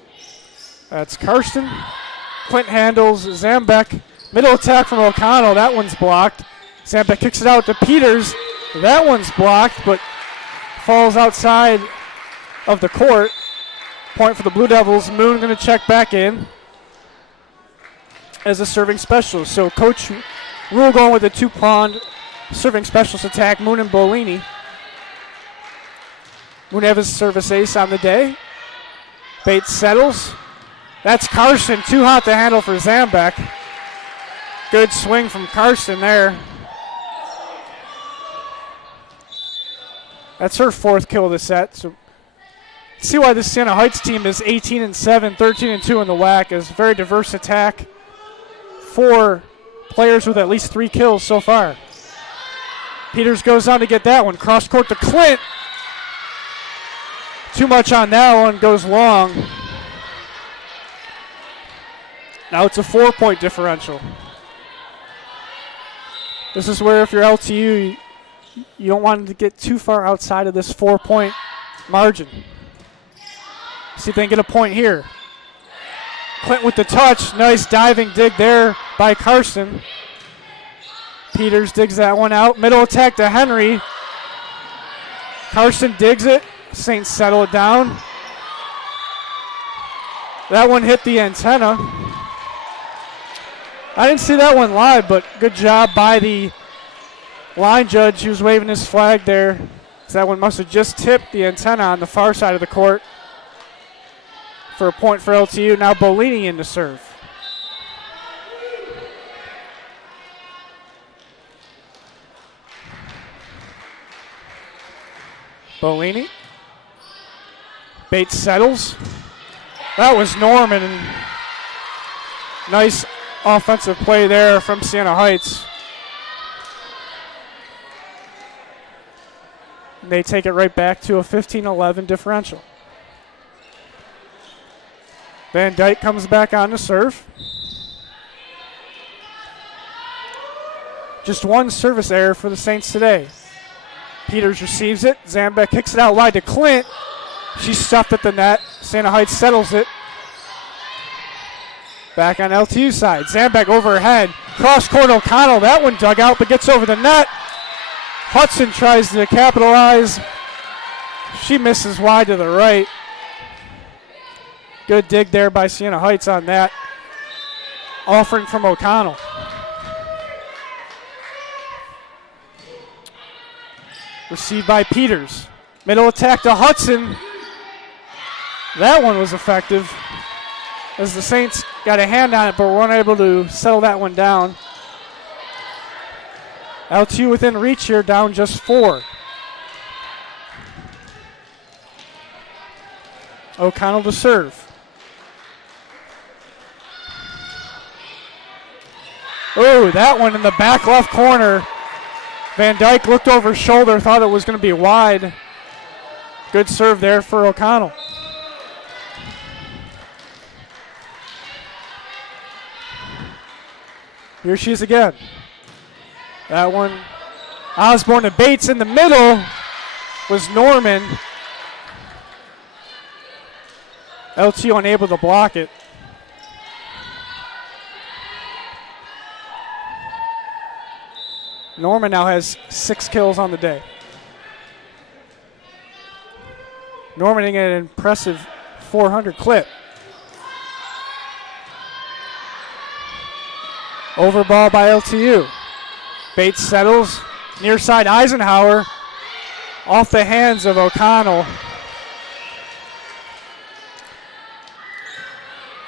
That's Karsten. Clint handles Zambek. Middle attack from O'Connell. That one's blocked. Zambek kicks it out to Peters. That one's blocked, but falls outside of the court. Point for the Blue Devils. Moon going to check back in as a serving specialist. So Coach Rule going with a 2-pronged serving specialist attack. Moon and Bolini. Moon have his service ace on the day. Bates settles. That's Carson, too hot to handle for Zambek. Good swing from Carson there. That's her 4th kill of the set. So see why this Sienna Heights team is 18-7, 13-2 in the WAC. Is a very diverse attack. 4 players with at least 3 kills so far. Peters goes on to get that one. Cross court to Clint. Too much on that one, goes long. Now it's a 4-point differential. This is where if you're LTU, you don't want to get too far outside of this 4-point margin. See if they can get a point here. Clint with the touch. Nice diving dig there by Carson. Peters digs that one out. Middle attack to Henry. Carson digs it. Saints settle it down. That one hit the antenna. I didn't see that one live, but good job by the line judge. He was waving his flag there. So that one must have just tipped the antenna on the far side of the court for a point for LTU. Now Bolini in to serve. Bolini. Bates settles. That was Norman. And Nice offensive play there from Sienna Heights. And they take it right back to a 15-11 differential. Van Dyke comes back on to serve. Just one service error for the Saints today. Peters receives it. Zambek kicks it out wide to Clint. She's stuffed at the net. Sienna Heights settles it. Back on LTU side. Zambek overhead. Cross court O'Connell. That one dug out but gets over the net. Hudson tries to capitalize. She misses wide to the right. Good dig there by Sienna Heights on that. Offering from O'Connell. Received by Peters. Middle attack to Hudson. That one was effective as the Saints got a hand on it but weren't able to settle that one down. LTU within reach here, down just 4. O'Connell to serve. Oh, that one in the back left corner. Van Dyke looked over his shoulder, thought it was going to be wide. Good serve there for O'Connell. Here she is again. That one, Osborne to Bates in the middle was Norman. LTU unable to block it. Norman now has 6 kills on the day. Norman getting an impressive 400 clip. Over ball by LTU. Bates settles. Near side Eisenhower. Off the hands of O'Connell.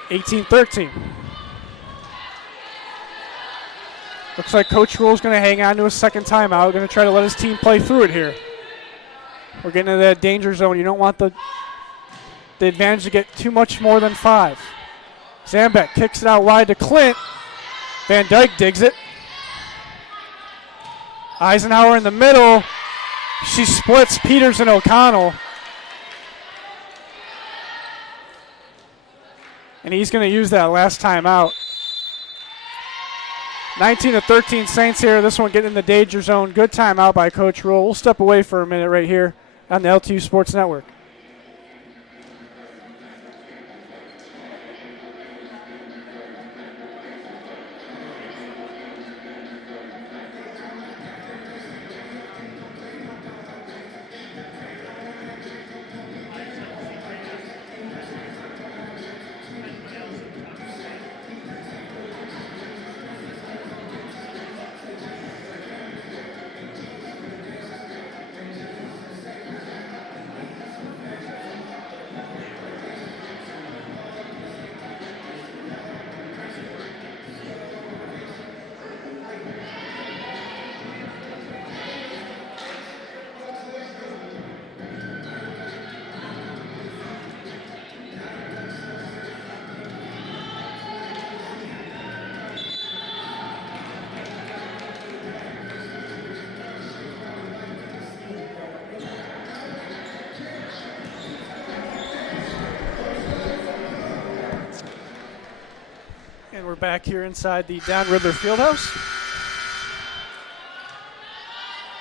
18-13. Looks like Coach Rule's going to hang on to a second timeout. Going to try to let his team play through it here. We're getting into that danger zone. You don't want the advantage to get too much more than 5. Zambek kicks it out wide to Clint. Van Dyke digs it. Eisenhower in the middle. She splits Peters and O'Connell. And he's going to use that last timeout. 19-13 Saints here. This one getting in the danger zone. Good timeout by Coach Rule. We'll step away for a minute right here on the LTU Sports Network. And we're back here inside the Down Riddler Fieldhouse.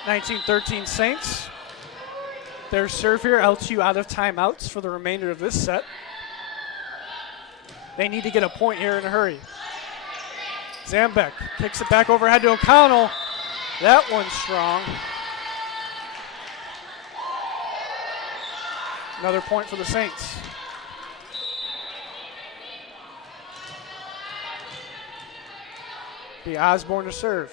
19-13 Saints. Their serve here, LTU out of timeouts for the remainder of this set. They need to get a point here in a hurry. Zambek kicks it back overhead to O'Connell. That one's strong. Another point for the Saints. Be Osborne to serve.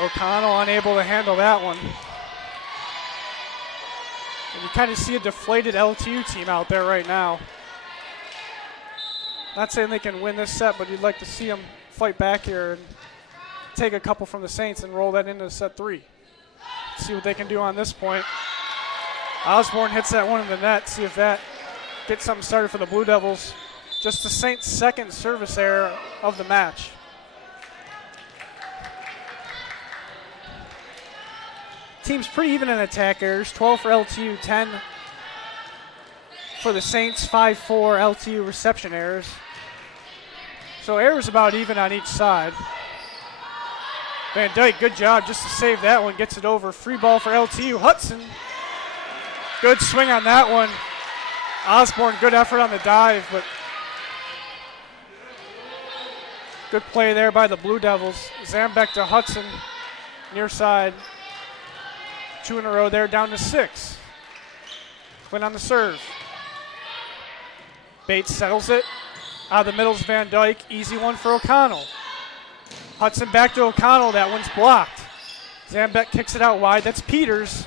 O'Connell unable to handle that one. And you kind of see a deflated LTU team out there right now. Not saying they can win this set, but you'd like to see them fight back here and take a couple from the Saints and roll that into set 3. See what they can do on this point. Osborne hits that one in the net. See if that gets something started for the Blue Devils. Just the Saints' second service error of the match. Team's pretty even in attack errors. 12 for LTU, 10 for the Saints, 5 for LTU reception errors. So errors about even on each side. Van Dyke, good job just to save that one. Gets it over. Free ball for LTU. Hudson, good swing on that one. Osborne, good effort on the dive, but good play there by the Blue Devils. Zambek to Hudson, near side. 2 in a row there, down to 6. Quinn on the serve. Bates settles it. Out of the middle's Van Dyke. Easy one for O'Connell. Hudson back to O'Connell. That one's blocked. Zambek kicks it out wide. That's Peters.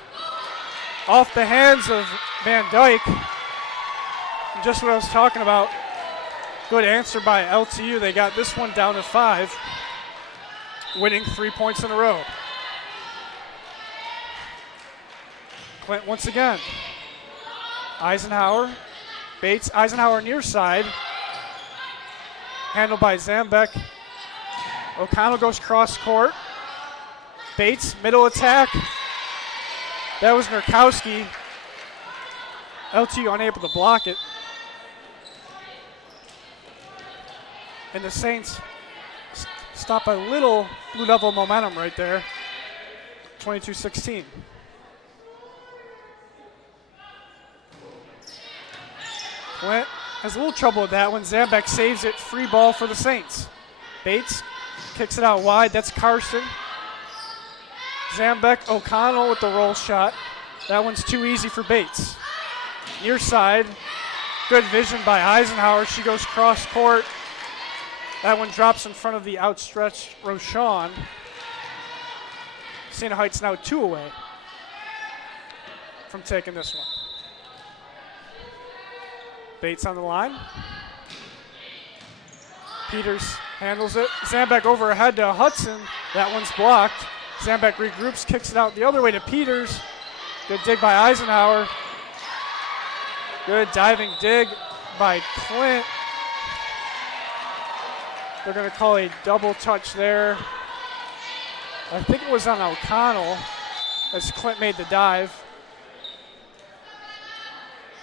Off the hands of Van Dyke. And just what I was talking about. Good answer by LTU. They got this one down to 5. Winning 3 points in a row. Clint once again. Eisenhower. Bates. Eisenhower near side. Handled by Zambek. O'Connell goes cross court. Bates, middle attack. That was Nurkowski. LTU unable to block it. And the Saints stop a little Blue Devil momentum right there. 22-16. Clint has a little trouble with that one. Zambek saves it. Free ball for the Saints. Bates kicks it out wide. That's Carson. Zambek, O'Connell with the roll shot. That one's too easy for Bates. Near side. Good vision by Eisenhower. She goes cross court. That one drops in front of the outstretched Rochon. Sienna Heights now 2 away from taking this one. Bates on the line. Peters handles it. Zambek overhead to Hudson. That one's blocked. Zambek regroups, kicks it out the other way to Peters. Good dig by Eisenhower. Good diving dig by Clint. They're going to call a double touch there. I think it was on O'Connell as Clint made the dive.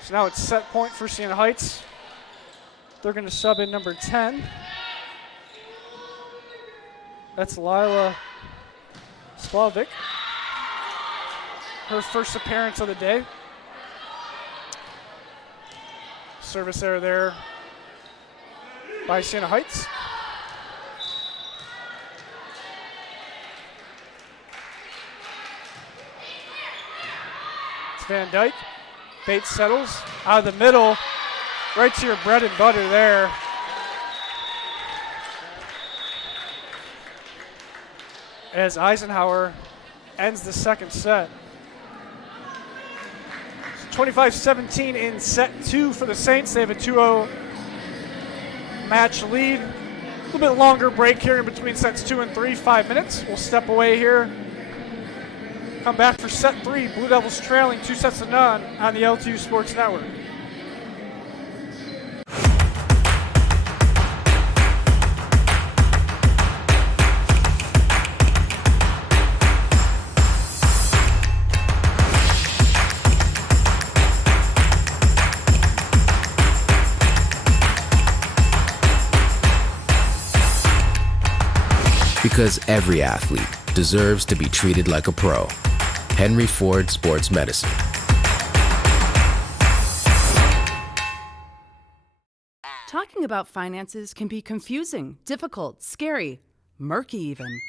So now it's set point for Sienna Heights. They're going to sub in number 10. That's Lila Splavik. Her first appearance of the day. Service error there by Sienna Heights. It's Van Dyke. Bates settles out of the middle, right to your bread and butter there. As Eisenhower ends the second set. 25-17 in set 2 for the Saints. They have a 2-0 match lead. A little bit longer break here in between sets 2 and 3, 5 minutes. We'll step away here. Come back for set 3. Blue Devils trailing 2-0 on the LTU Sports Network. Because every athlete deserves to be treated like a pro. Henry Ford Sports Medicine. Talking about finances can be confusing, difficult, scary, murky even.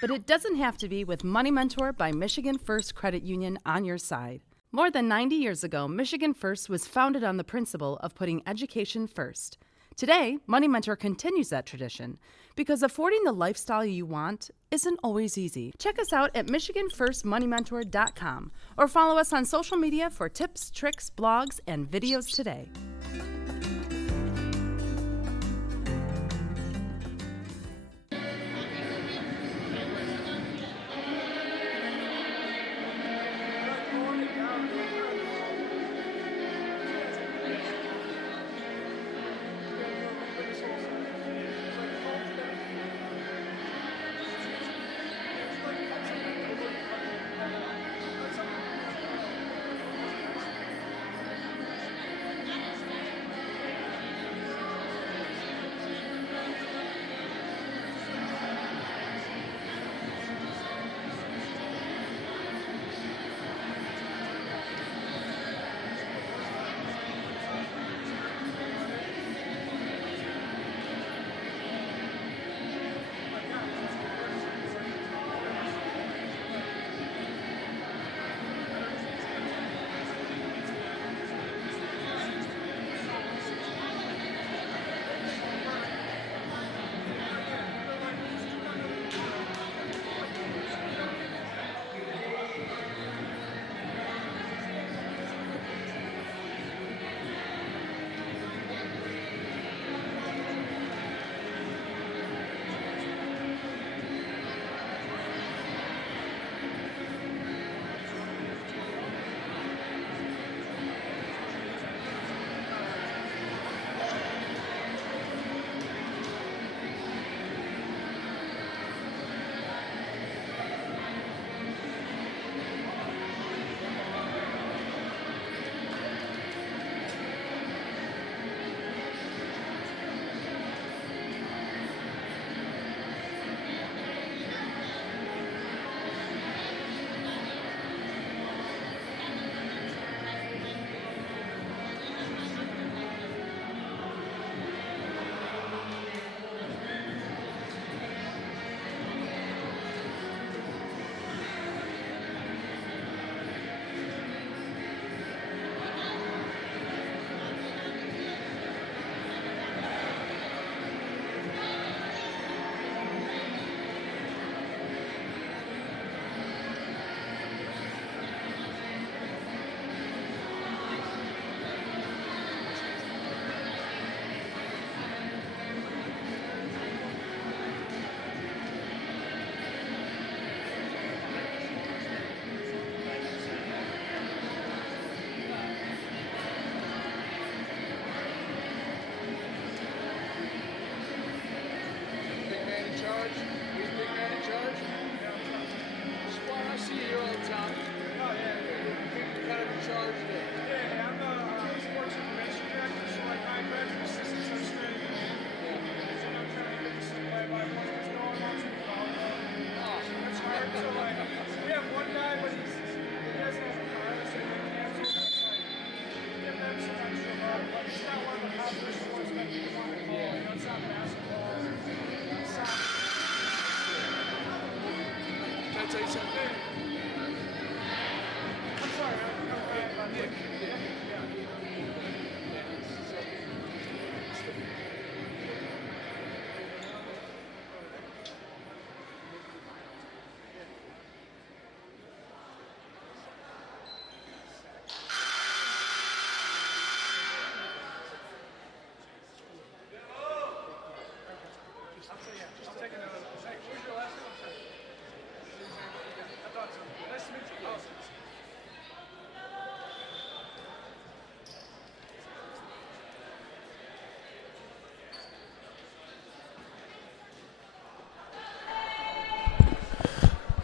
But it doesn't have to be with Money Mentor by Michigan First Credit Union on your side. More than 90 years ago, Michigan First was founded on the principle of putting education first. Today, Money Mentor continues that tradition because affording the lifestyle you want isn't always easy. Check us out at MichiganFirstMoneyMentor.com or follow us on social media for tips, tricks, blogs, and videos today.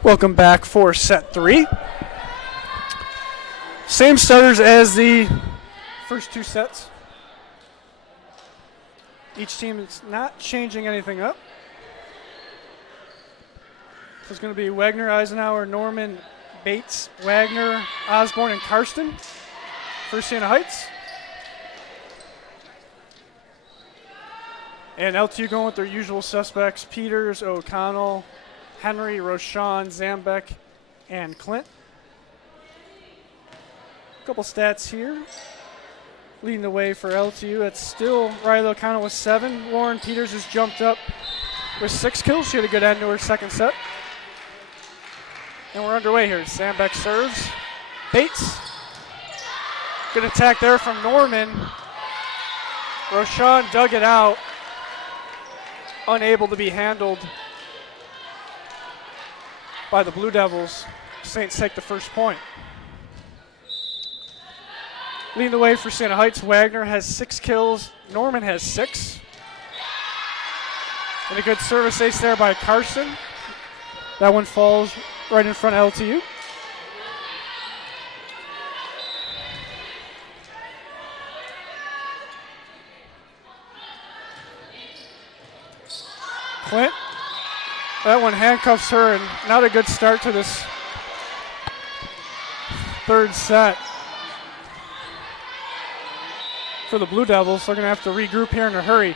Welcome back for set 3. Same starters as the first 2 sets. Each team is not changing anything up. So it's going to be Wagner, Eisenhower, Norman, Bates, Wagner, Osborne, and Karsten for Sienna Heights. And LTU going with their usual suspects: Peters, O'Connell, Henry, Roshan, Zambek, and Clint. A couple stats here. Leading the way for LTU, it's still Riley O'Connell with 7. Lauren Peters has jumped up with 6 kills. She had a good end to her second set. And we're underway here. Zambek serves. Bates. Good attack there from Norman. Roshan dug it out. Unable to be handled by the Blue Devils. Saints take the first point. Leading the way for Sienna Heights, Wagner has 6 kills. Norman has 6. And a good service ace there by Carson. That one falls right in front of LTU. Clint, that one handcuffs her, and not a good start to this third set for the Blue Devils. They're going to have to regroup here in a hurry.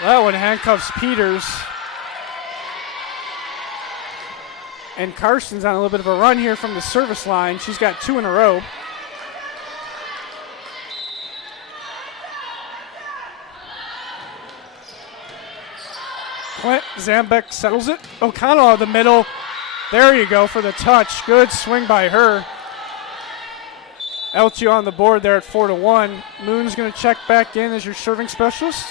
That one handcuffs Peters. And Carson's on a little bit of a run here from the service line. She's got 2 in a row. Clint Zambek settles it. O'Connell out of the middle. There you go for the touch. Good swing by her. LTU on the board there at 4-1. Moon's going to check back in as your serving specialist.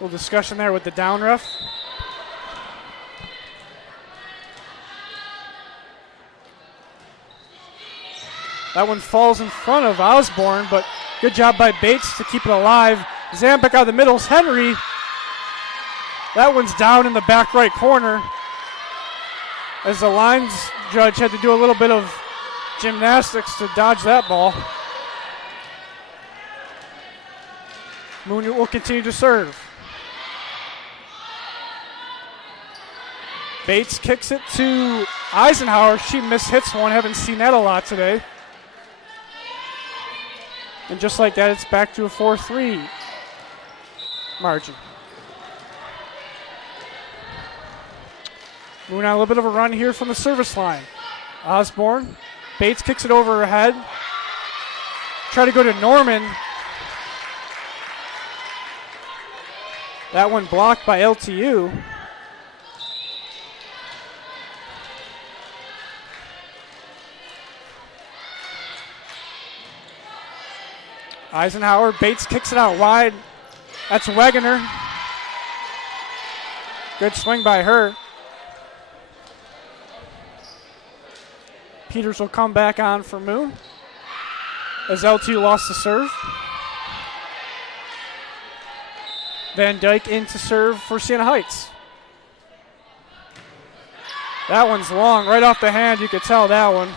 A little discussion there with the down ref. That one falls in front of Osborne, but good job by Bates to keep it alive. Zambek out of the middle is Henry. That one's down in the back right corner as the lines judge had to do a little bit of gymnastics to dodge that ball. Moon will continue to serve. Bates kicks it to Eisenhower. She mishits one. Haven't seen that a lot today. And just like that, it's back to a 4-3 margin. Moving on a little bit of a run here from the service line. Osborne. Bates kicks it over her head. Try to go to Norman. That one blocked by LTU. Eisenhower, Bates kicks it out wide. That's Wegener. Good swing by her. Peters will come back on for Moon as LTU lost the serve. Van Dyke in to serve for Sienna Heights. That one's long, right off the hand, you could tell that one.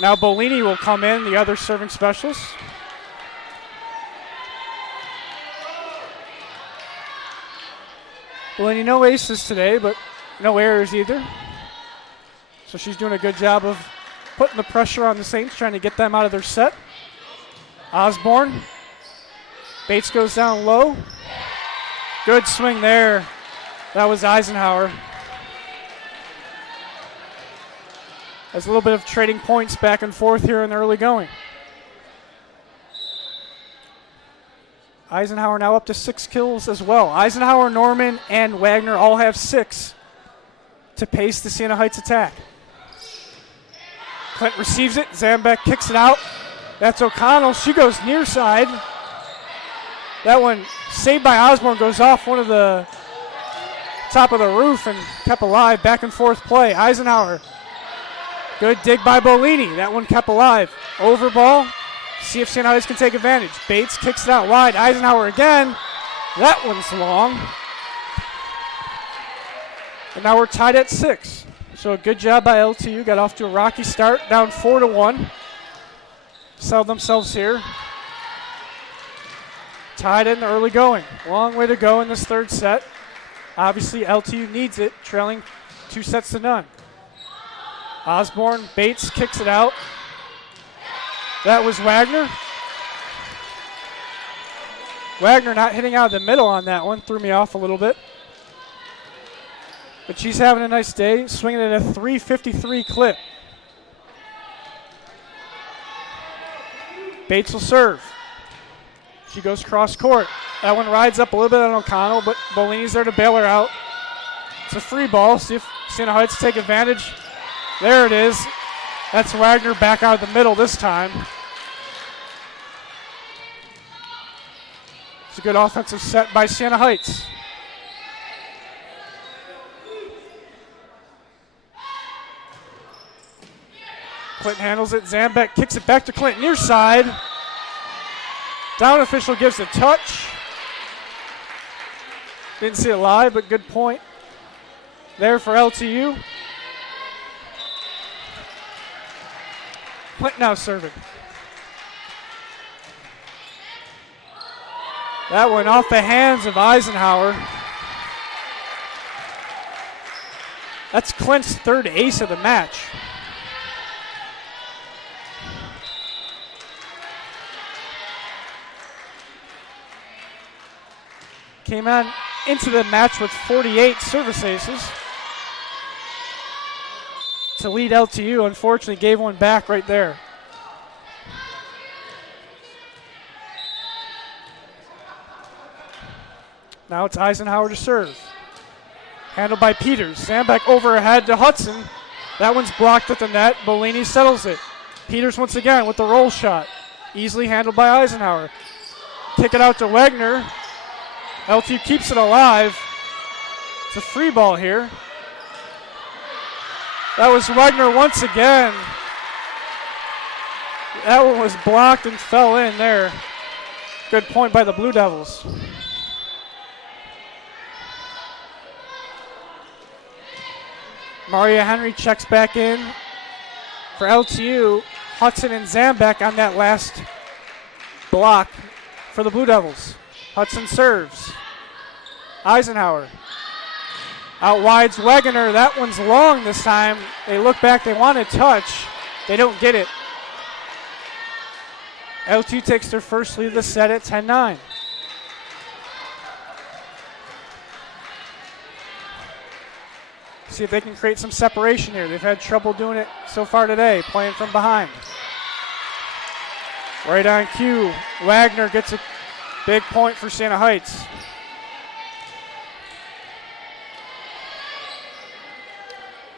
Now Bolini will come in, the other serving specialist. Bolini, no aces today, but no errors either. So she's doing a good job of putting the pressure on the Saints, trying to get them out of their set. Osborne. Bates goes down low. Good swing there. That was Eisenhower. There's a little bit of trading points back and forth here in the early going. Eisenhower now up to 6 kills as well. Eisenhower, Norman, and Wagner all have 6 to pace the Sienna Heights attack. Clint receives it. Zambek kicks it out. That's O'Connell. She goes near side. That one saved by Osborne, goes off one of the top of the roof and kept alive. Back and forth play. Eisenhower. Good dig by Bolini. That one kept alive. Over ball. See if Sienna Heights can take advantage. Bates kicks it out wide. Eisenhower again. That one's long. And now we're tied at 6. So a good job by LTU. Got off to a rocky start. Down 4-1. Settled themselves here. Tied in the early going. Long way to go in this third set. Obviously LTU needs it. Trailing 2-0. Osborne, Bates kicks it out. That was Wagner. Wagner not hitting out of the middle on that one. Threw me off a little bit. But she's having a nice day, swinging at a 353 clip. Bates will serve. She goes cross court. That one rides up a little bit on O'Connell, but Bolini's there to bail her out. It's a free ball. See if Sienna Heights take advantage. There it is. That's Wagner back out of the middle this time. It's a good offensive set by Sienna Heights. Clinton handles it. Zambek kicks it back to Clinton, near side. Down official gives a touch. Didn't see it live, but good point there for LTU. Clinton now serving. That one off the hands of Eisenhower. That's Clint's third ace of the match. Came on into the match with 48 service aces. To lead LTU, unfortunately gave one back right there. Now it's Eisenhower to serve. Handled by Peters. Zambek overhead to Hudson. That one's blocked at the net. Bellini settles it. Peters once again with the roll shot. Easily handled by Eisenhower. Kick it out to Wagner. LTU keeps it alive. It's a free ball here. That was Wagner once again. That one was blocked and fell in there. Good point by the Blue Devils. Maria Henry checks back in for LTU. Hudson and Zambek on that last block for the Blue Devils. Hudson serves. Eisenhower. Out wide's Wegener. That one's long this time. They look back. They want to touch. They don't get it. LTU takes their first lead of the set at 10-9. See if they can create some separation here. They've had trouble doing it so far today, playing from behind. Right on cue, Wagner gets a big point for Sienna Heights.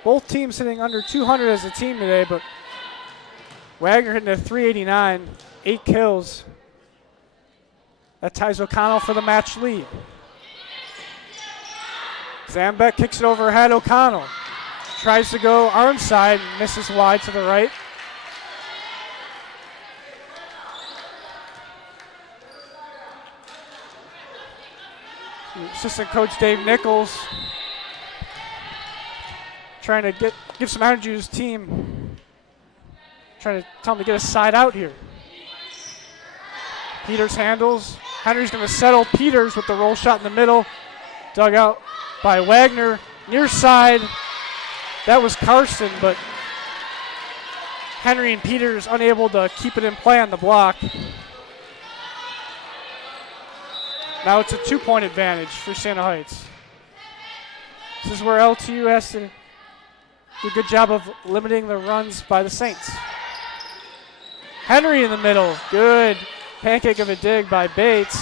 Both teams hitting under 200 as a team today, but Wagner hitting a 389, 8 kills. That ties O'Connell for the match lead. Zambek kicks it overhead. O'Connell tries to go arm side and misses wide to the right. Assistant coach Dave Nichols trying to give some energy to his team. Trying to tell him to get a side out here. Peters handles. Henry's going to settle Peters with the roll shot in the middle. Dug out by Wagner. Near side. That was Carson, but Henry and Peters unable to keep it in play on the block. Now it's a 2-point advantage for Sienna Heights. This is where LTU has to do a good job of limiting the runs by the Saints. Henry in the middle. Good pancake of a dig by Bates.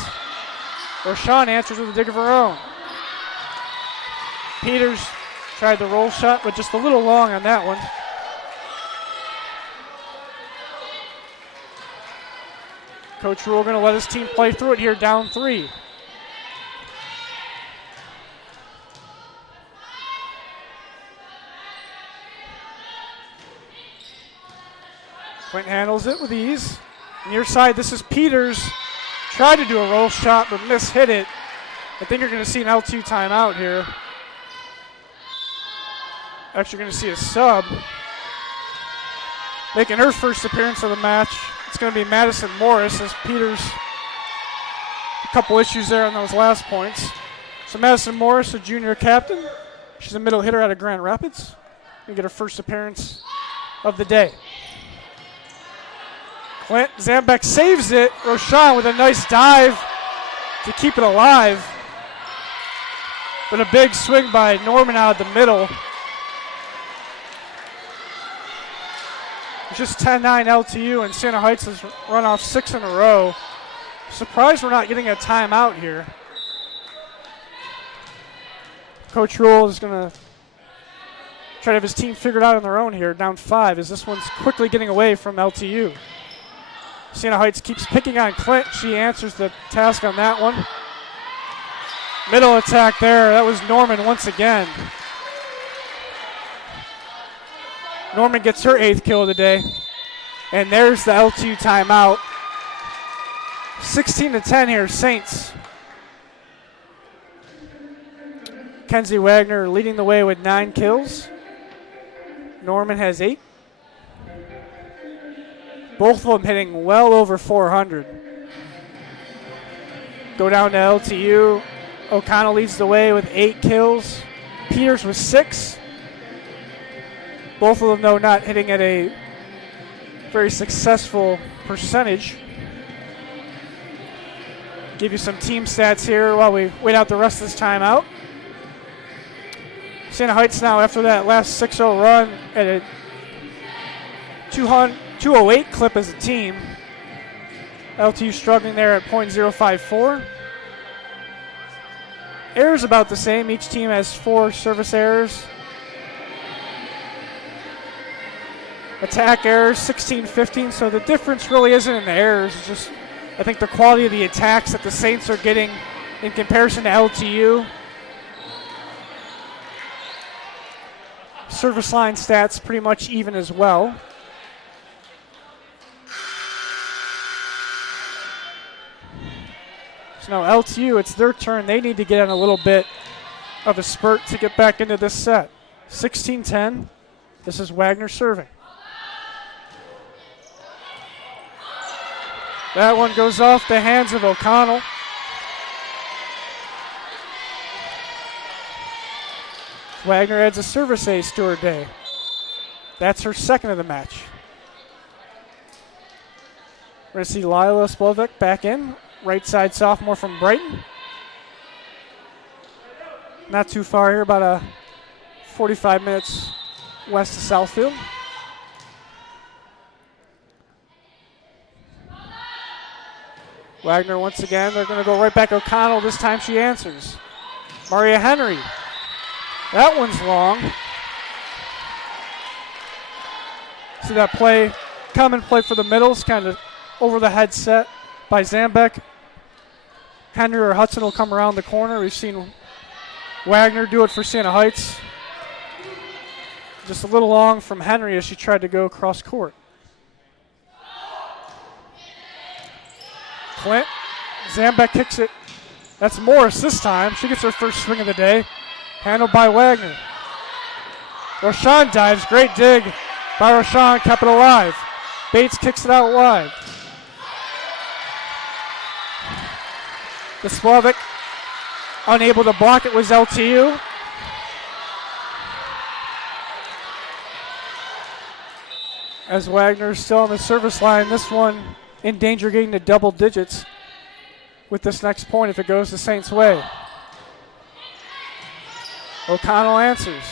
Roshan answers with a dig of her own. Peters tried the roll shot, but just a little long on that one. Coach Rule going to let his team play through it here, down 3. Quint handles it with ease. Near side, this is Peters. Tried to do a roll shot, but mishit it. I think you're going to see an L2 timeout here. Actually, going to see a sub. Making her first appearance of the match. It's going to be Madison Morris, as Peters, a couple issues there on those last points. So Madison Morris, a junior captain. She's a middle hitter out of Grand Rapids. Going to get her first appearance of the day. Clint Zambek saves it. Roshan with a nice dive to keep it alive. But a big swing by Norman out of the middle. It's just 10-9 LTU, and Sienna Heights has run off 6 in a row. Surprised we're not getting a timeout here. Coach Rule is going to try to have his team figured out on their own here, down 5, as this one's quickly getting away from LTU. Sienna Heights keeps picking on Clint. She answers the task on that one. Middle attack there. That was Norman once again. Norman gets her 8th kill of the day. And there's the LTU timeout. 16-10 here, Saints. Kenzie Wagner leading the way with 9 kills. Norman has 8. Both of them hitting well over 400. Go down to LTU. O'Connell leads the way with 8 kills. Peters with 6. Both of them, though, not hitting at a very successful percentage. Give you some team stats here while we wait out the rest of this timeout. Sienna Heights now, after that last 6-0 run, at a 208 clip as a team. LTU struggling there at .054. Errors about the same. Each team has 4 service errors. Attack errors, 16-15, so the difference really isn't in the errors. It's just, I think, the quality of the attacks that the Saints are getting in comparison to LTU. Service line stats pretty much even as well. So now LTU, it's their turn. They need to get on a little bit of a spurt to get back into this set. 16-10. This is Wagner serving. That one goes off the hands of O'Connell. Wagner adds a service ace to her day. That's her 2nd of the match. We're going to see Lila Splovek back in. Right side sophomore from Brighton. Not too far here, about 45 minutes west of Southfield. Wagner once again, they're going to go right back O'Connell. This time she answers. Maria Henry. That one's long. See that play, common play for the middles, kind of over the head set by Zambek. Henry or Hudson will come around the corner. We've seen Wagner do it for Sienna Heights. Just a little long from Henry as she tried to go cross court. Clint, Zambek kicks it. That's Morris this time. She gets her first swing of the day. Handled by Wagner. Roshan dives. Great dig by Roshan. Kept it alive. Bates kicks it out wide. The Splovek unable to block it was LTU. As Wagner's still on the service line, this one in danger getting to double digits with this next point if it goes the Saints' way. O'Connell answers.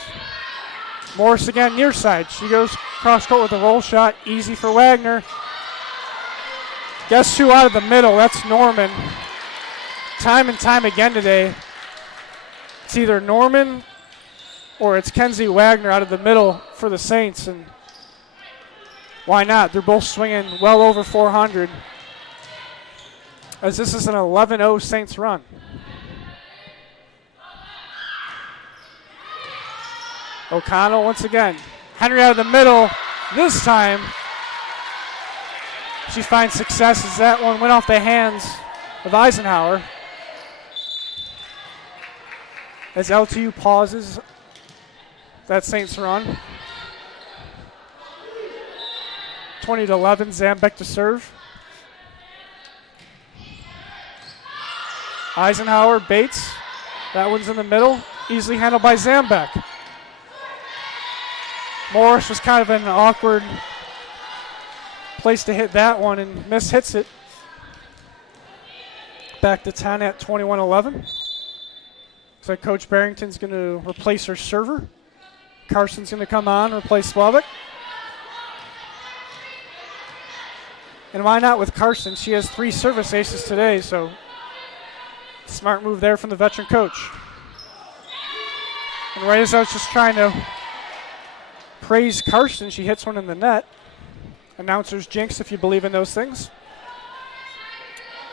Morris again near side. She goes cross court with a roll shot. Easy for Wagner. Guess who out of the middle? That's Norman. Time and time again today, it's either Norman or it's Kenzie Wagner out of the middle for the Saints. And why not? They're both swinging well over 400 as this is an 11-0 Saints run. O'Connell once again. Henry out of the middle. This time she finds success as that one went off the hands of Eisenhower. As LTU pauses that Saints run. 20-11, Zambek to serve. Eisenhower, Bates. That one's in the middle. Easily handled by Zambek. Morris was kind of in an awkward place to hit that one and hits it. Back to 10 at 21-11. Looks like Coach Barrington's going to replace her server. Carson's going to come on, replace Splovek. And why not with Carson? She has 3 service aces today, so smart move there from the veteran coach. And right as I was just trying to praise Carson, she hits one in the net. Announcers jinx if you believe in those things.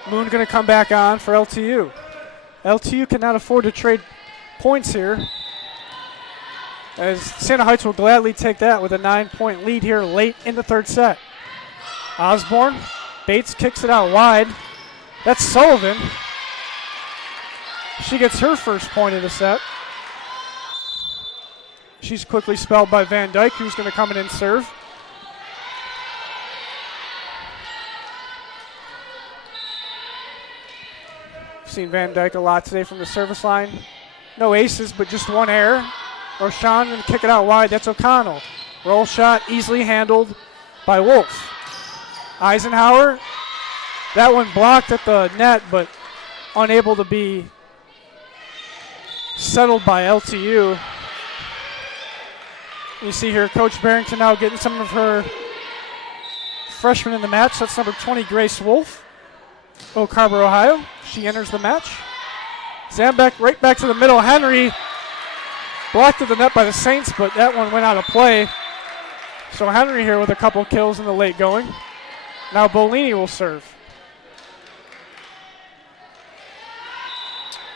Moon going to come back on for LTU. LTU cannot afford to trade points here, as Sienna Heights will gladly take that with a 9-point lead here late in the third set. Osborne, Bates kicks it out wide. That's Sullivan. She gets her first point of the set. She's quickly spelled by Van Dyke, who's going to come in and serve. Seen Van Dyke a lot today from the service line. No aces, but just one error. Roshan going to kick it out wide. That's O'Connell. Roll shot easily handled by Wolf. Eisenhower, that one blocked at the net, but unable to be settled by LTU. You see here Coach Barrington now getting some of her freshmen in the match. That's number 20, Grace Wolf, Oak Harbor, Ohio. She enters the match. Zambek right back to the middle. Henry blocked at the net by the Saints, but that one went out of play. So Henry here with a couple kills in the late going. Now Bolini will serve.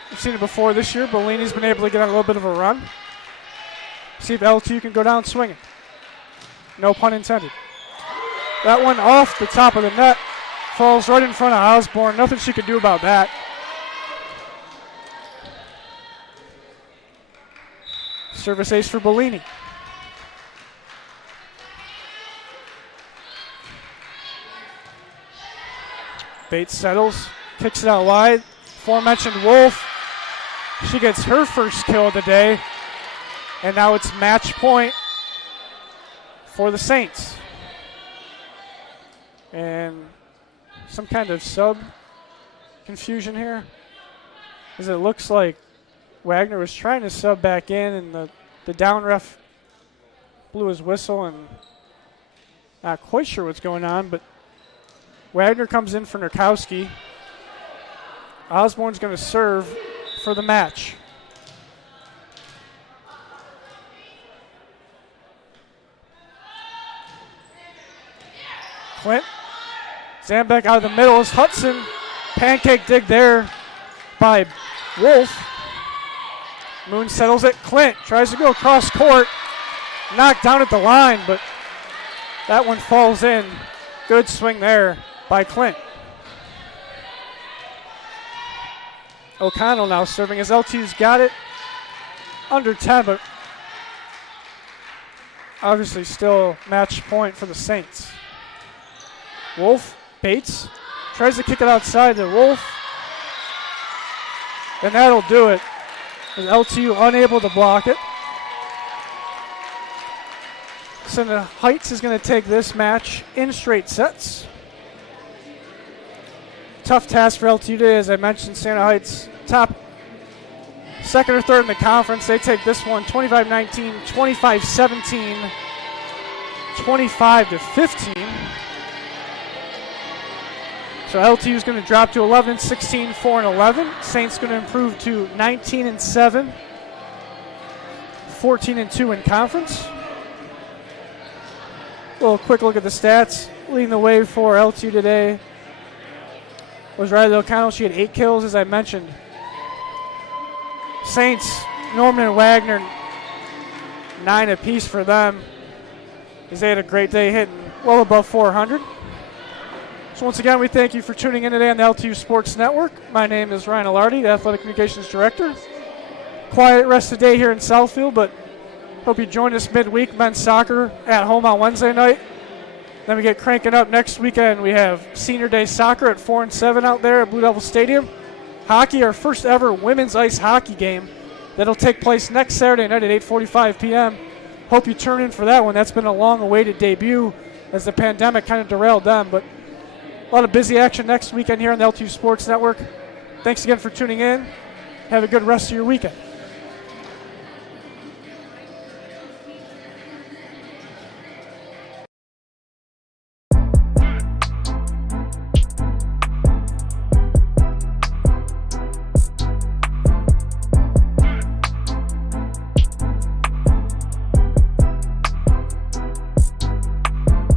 We've seen it before this year. Bolini's been able to get on a little bit of a run. See if LTU can go down swinging. No pun intended. That one off the top of the net. Falls right in front of Osborne. Nothing she could do about that. Service ace for Bellini. Bates settles, kicks it out wide. Aforementioned Wolf. She gets her first kill of the day. And now it's match point for the Saints. And some kind of sub confusion here, as it looks like Wagner was trying to sub back in, and the down ref blew his whistle, and not quite sure what's going on, but Wagner comes in for Nurkowski. Osborne's going to serve for the match. Clint. Zambek out of the middle is Hudson. Pancake dig there by Wolf. Moon settles it. Clint tries to go across court. Knocked down at the line, but that one falls in. Good swing there by Clint. O'Connell now serving as LTU's got it. Under 10, but obviously still match point for the Saints. Wolf, Bates, tries to kick it outside to Wolf. And that'll do it. With LTU unable to block it. Sienna Heights is going to take this match in straight sets. Tough task for LTU today, as I mentioned. Sienna Heights top second or third in the conference. They take this one 25-19, 25-17, 25-15. So LTU is going to drop to 11-16, 4-11. Saints going to improve to 19-7, 14-2 in conference. A little quick look at the stats. Leading the way for LTU today was Riley O'Connell. She had 8 kills, as I mentioned. Saints, Norman and Wagner, 9 apiece for them, as they had a great day hitting well above 400. So once again, we thank you for tuning in today on the LTU Sports Network. My name is Ryan Alardi, the Athletic Communications Director. Quiet rest of the day here in Southfield, but hope you join us midweek. Men's soccer at home on Wednesday night. Then we get cranking up next weekend. We have Senior Day Soccer at 4 and 7 out there at Blue Devil Stadium. Hockey, our first ever women's ice hockey game. That'll take place next Saturday night at 8:45 p.m. Hope you turn in for that one. That's been a long-awaited debut as the pandemic kind of derailed them, but a lot of busy action next weekend here on the LTU Sports Network. Thanks again for tuning in. Have a good rest of your weekend.